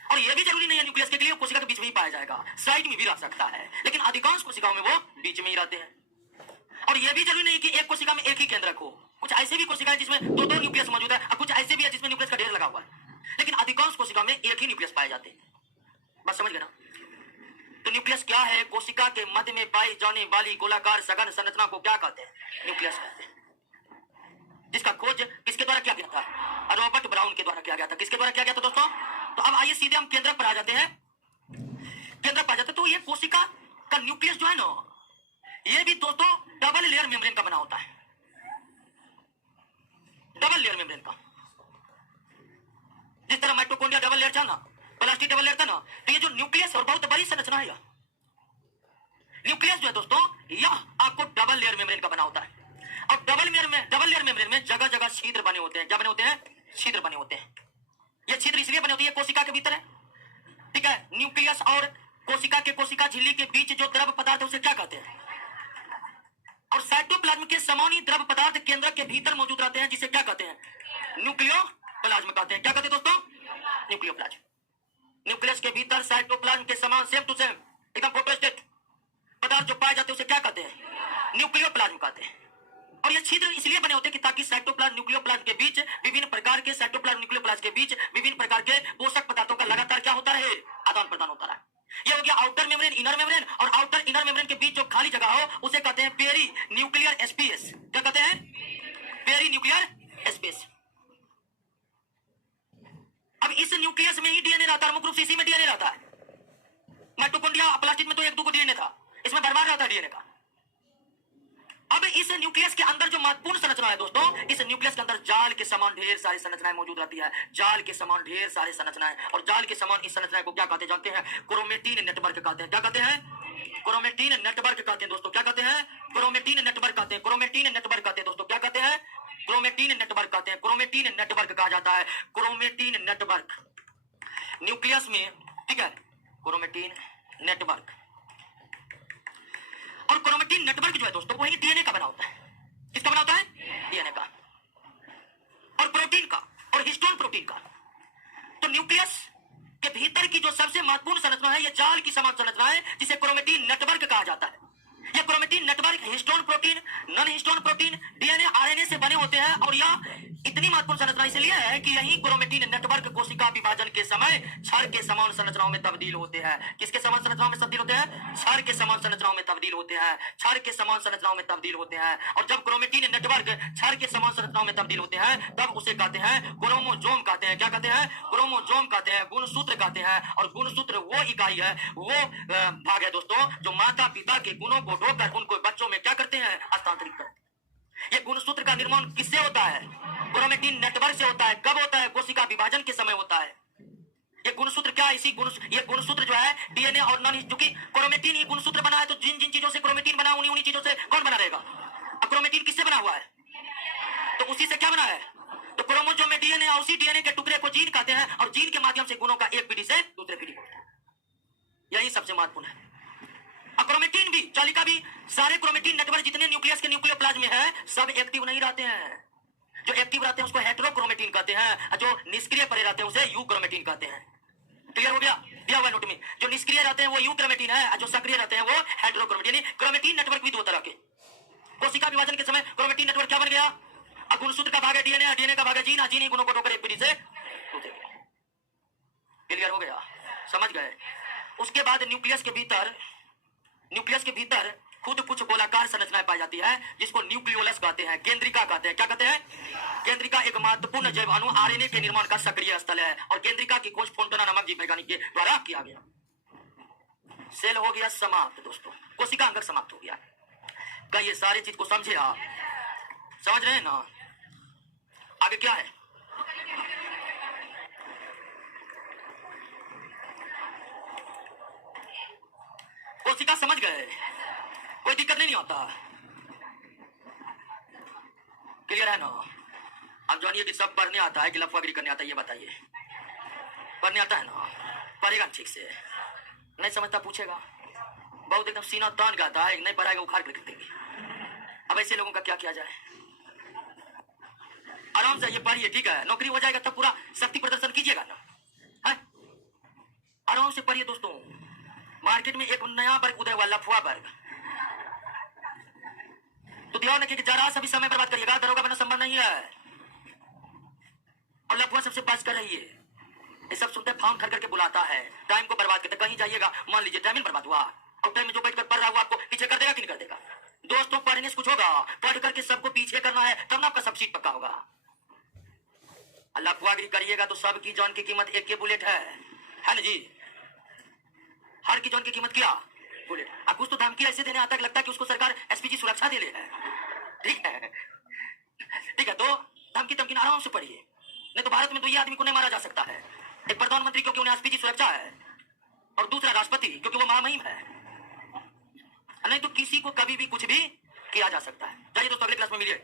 और यह भी जरूरी नहीं है न्यूक्लियस के लिए कोशिका के बीच में ही पाया जाएगा, साइड में भी रह सकता है, लेकिन अधिकांश कोशिकाओं में वो बीच में ही रहते हैं। और यह भी जरूरी नहीं कि एक कोशिका में एक ही केंद्रक हो, कुछ ऐसे भी कोशिका है जिसमें दो न्यूक्लियस मौजूद है, और कुछ ऐसे भी है जिसमें न्यूक्लियस का ढेर लगा हुआ है, लेकिन अधिकांश कोशिका में एक ही न्यूक्लियस पाए जाते हैं। बस समझ गए ना? तो न्यूक्लियस क्या है? कोशिका के मध्य में पाई जाने वाली गोलाकार सघन संरचना को क्या कहते हैं? न्यूक्लियस कहते हैं। जिसका खोज किसके द्वारा किया गया था? रॉबर्ट ब्राउन के द्वारा किया गया था। किसके द्वारा किया गया था दोस्तों? तो अब आइए सीधे हम केंद्र पर आ जाते हैं। केंद्र पर आ जाते तो ये कोशिका का न्यूक्लियस जो है ना, ये भी दोस्तों डबल लेयर मेम्ब्रेन का बना होता है। डबल लेयर मेम्ब्रेन का। जिस तरह माइटोकॉन्ड्रिया डबल लेयर था ना, प्लास्टिक डबल लेयर था ना, तो ये जो न्यूक्लियस और बहुत बड़ी संरचना है, न्यूक्लियस जो है दोस्तों, यह आपको डबल लेयर मेम्ब्रेन का बना होता है। और डबल लेयर मेम्ब्रेन में जगह जगह छिद्र बने होते हैं। क्या बने होते हैं? छिद्र बने होते हैं। ये छिद्र इसलिए बने होते हैं, कोशिका के भीतर है, ठीक है? न्यूक्लियस और कोशिका झिल्ली के बीच जो द्रव पदार्थ है उसे क्या कहते हैं? और साइटोप्लाज्म के समान ही द्रव पदार्थ केंद्र के भीतर मौजूद रहते हैं, जिसे क्या कहते हैं? न्यूक्लियोप्लाज्म कहते हैं। क्या कहते हैं दोस्तों? न्यूक्लियोप्लाज्म। न्यूक्लियस के भीतर साइटोप्लाज्म के समान सेम टू सेम एकदम फोटोस्टेट पदार्थ जो पाए जाते हैं उसे क्या कहते हैं? न्यूक्लियोप्लाज्म कहते हैं। और ये छिद्र इसलिए बने होते हैं कि ताकि साइटोप्लाज्म न्यूक्लियोप्लाज्म के बीच विभिन्न प्रकार के साइटोप्लाज्म न्यूक्लियोप्लाज्म के बीच विभिन्न प्रकार के पोषक पदार्थों का लगातार क्या होता रहे? आदान प्रदान होता रहे। ये हो गया आउटर मेम्ब्रेन, इनर मेम्ब्रेन, और आउटर इनर मेम्ब्रेन के बीच जो खाली जगह हो उसे कहते हैं पेरी न्यूक्लियर स्पेस। क्या कहते हैं? Perinuclear space. अब इस न्यूक्लियस में ही डीएनए रहता है, मुख्य रूप से इसी में डीएनए रहता है। माइटोकॉन्ड्रिया प्लास्टिक में तो एक दो डीएनए था, इसमें भरमार रहता है डीएनए का। अब इस न्यूक्लियस के अंदर जो महत्वपूर्ण संरचना है दोस्तों, इस न्यूक्लियस के अंदर जाल के समान ढेर सारी संरचनाएं मौजूद रहती है। जाल के समान ढेर सारी संरचनाएं, और जाल के समान इस संरचना को क्या कहते हैं जानते हैं? क्रोमेटिन नेटवर्क कहते हैं। क्या कहते हैं? क्रोमेटिन नेटवर्क कहते हैं दोस्तों। क्या कहते हैं? क्रोमेटिन नेटवर्क कहते हैं। क्रोमेटिन नेटवर्क कहते हैं दोस्तों। क्या कहते हैं? क्रोमेटिन नेटवर्क कहते हैं। क्रोमेटिन नेटवर्क कहा जाता है। क्रोमेटिन नेटवर्क न्यूक्लियस में, ठीक है? क्रोमेटिन नेटवर्क, और क्रोमेटिन नेटवर्क जो है दोस्तों वही डीएनए का बना होता है। किसका बना होता है? डीएनए का, और प्रोटीन का, और हिस्टोन प्रोटीन का। तो न्यूक्लियस के भीतर की जो सबसे महत्वपूर्ण संरचना है, यह जाल की समान संरचना है, जिसे क्रोमेटिन नेटवर्क कहा जाता है। यह chromatin network histone protein, non histone protein, DNA, RNA से बने होते हैं। और यह इतनी महत्वपूर्ण संरचना इसलिए है कि यही क्रोमेटिन नेटवर्क कोशिका विभाजन के समय क्षार के समान संरचनाओं में तब्दील होते हैं। किसके समान संरचनाओं में तब्दील होते हैं? क्षार के समान संरचनाओं में तब्दील होते हैं। क्षार के समान संरचनाओं में तब्दील होते हैं। और जब क्रोमेटिन नेटवर्क क्षार के समान संरचनाओं में तब्दील होते हैं, तब उसे कहते हैं क्रोमोसोम कहते हैं। क्या कहते हैं? क्रोमोसोम कहते हैं, गुणसूत्र कहते हैं। और गुणसूत्र वो इकाई है, वो भाग है दोस्तों, जो माता पिता के गुणों को ढोकर उनको बच्चों में क्या करते हैं? हस्तांतरित करते हैं। ये गुणसूत्र का निर्माण किससे होता है? क्रोमेटिन नेटवर्क से होता है। कब होता है? कोशिका विभाजन के समय होता है। ये गुणसूत्र क्या है? ये गुणसूत्र जो है डीएनए और नॉन, क्योंकि क्रोमेटिन ही गुणसूत्र बना है, तो जिन जिन चीजों से क्रोमेटिन बना उन्हीं चीजों से कौन बना रहेगा? अब क्रोमेटिन किससे बना हुआ है? तो उसी से क्या बना है? तो क्रोमोसोम में डीएनए, और उसी डीएनए के टुकड़े को जीन कहते हैं, और जीन के माध्यम से गुणों का एक पीढ़ी से दूसरे पीढ़ी को, यही सबसे महत्वपूर्ण है। क्रोमेटिन भी, चालिका भी, सारे क्रोमेटिन नेटवर्क जितने न्यूक्लियस के न्यूक्लियोप्लाज्म में है, सब एक्टिव नहीं रहते हैं। जो एक्टिव रहते हैं उसको हेटेरोक्रोमेटिन कहते हैं, जो निष्क्रिय पड़े रहते हैं उसे यूक्रोमेटिन कहते हैं। क्लियर हो गया? दिया हुआ नोट में, जो निष्क्रिय रहते हैं वो यूक्रोमेटिन है, जो सक्रिय रहते हैं वो हेटेरोक्रोमेटिन। यानी क्रोमेटिन नेटवर्क भी दो तरह के। कोशिका विभाजन के समय क्रोमेटिन नेटवर्क क्या बन गया? अब गुणसूत्र का भाग है डीएनए, डीएनए का भाग है जीन, जीन ही गुणों को ढोकर एक पीढ़ी से दूसरे। क्लियर हो गया? समझ गए? उसके बाद न्यूक्लियस के भीतर खुद कुछ गोलाकार संरचनाएं पाई जाती है, जिसको न्यूक्लियोलस कहते हैं, केंद्रिका कहते हैं। क्या कहते हैं? केंद्रिका एक महत्वपूर्ण जैव अणु आरएनए के निर्माण का सक्रिय स्थल है, और केंद्रिका की खोज फोंटाना नामक जीव वैज्ञानिक के द्वारा किया गया। सेल हो गया समाप्त दोस्तों, कोशिका अंग समाप्त हो गया। क्या ये सारे चीज को समझे आप? समझ रहे हैं ना? आगे क्या है? कोशिका समझ गए? कोई दिक्कत नहीं होता। क्लियर है ना? अब जानिए कि सब पढ़ने आता है कि लफागिरी करने आता है, ये बताइए। पढ़ने आता है ना? पढ़ेगा ठीक से, नहीं समझता पूछेगा। बहुत एकदम सीना तान का आता है, नहीं पढ़ाएगा उखाड़ कर देंगे। अब ऐसे लोगों का क्या किया जाए? आराम से ये पढ़िए, ठीक है? नौकरी हो जाएगा तब पूरा शक्ति प्रदर्शन कीजिएगा ना, है? आराम से पढ़िए दोस्तों। मार्केट में एक नया वर्ग उदय हुआ, लफुआ वर्ग। तो ध्यान रखिए कि जरा सा भी समय बर्बाद करिएगा, दरोगा बनना संभव नहीं है। और लफुआ सबसे बच कर रहिए। ये सब सुनते फार्म भर करके बुलाता है, टाइम को बर्बाद करते। कहीं जाइएगा, मान लीजिए टाइम बर्बाद हुआ, और टाइम में जो बैठ कर पढ़ रहा हुआ आपको पीछे कर देगा कि नहीं कर देगा? दोस्तों, पढ़ने से कुछ होगा? पढ़ करके सबको पीछे करना है, तब ना आपका सब सीट पक्का होगा। अल्लाह खुआगिरी करिएगा तो सबकी जान की कीमत एक के बुलेट है ना जी? हर की जान की कीमत क्या? बुलेट। अब कुछ तो धमकी ऐसे देने आता है कि लगता है कि उसको सरकार एसपीजी सुरक्षा दे ले है। ठीक है, ठीक है, तो धमकी तमकी आराम से पढ़िए, नहीं तो भारत में तो ये आदमी को नहीं मारा जा सकता है। एक प्रधानमंत्री क्योंकि उन्हें एसपीजी सुरक्षा है, और दूसरा राष्ट्रपति क्योंकि वो महामहिम है। नहीं तो किसी को कभी भी कुछ भी किया जा सकता है। जाइए दोस्तों, अगले क्लास में मिलिए।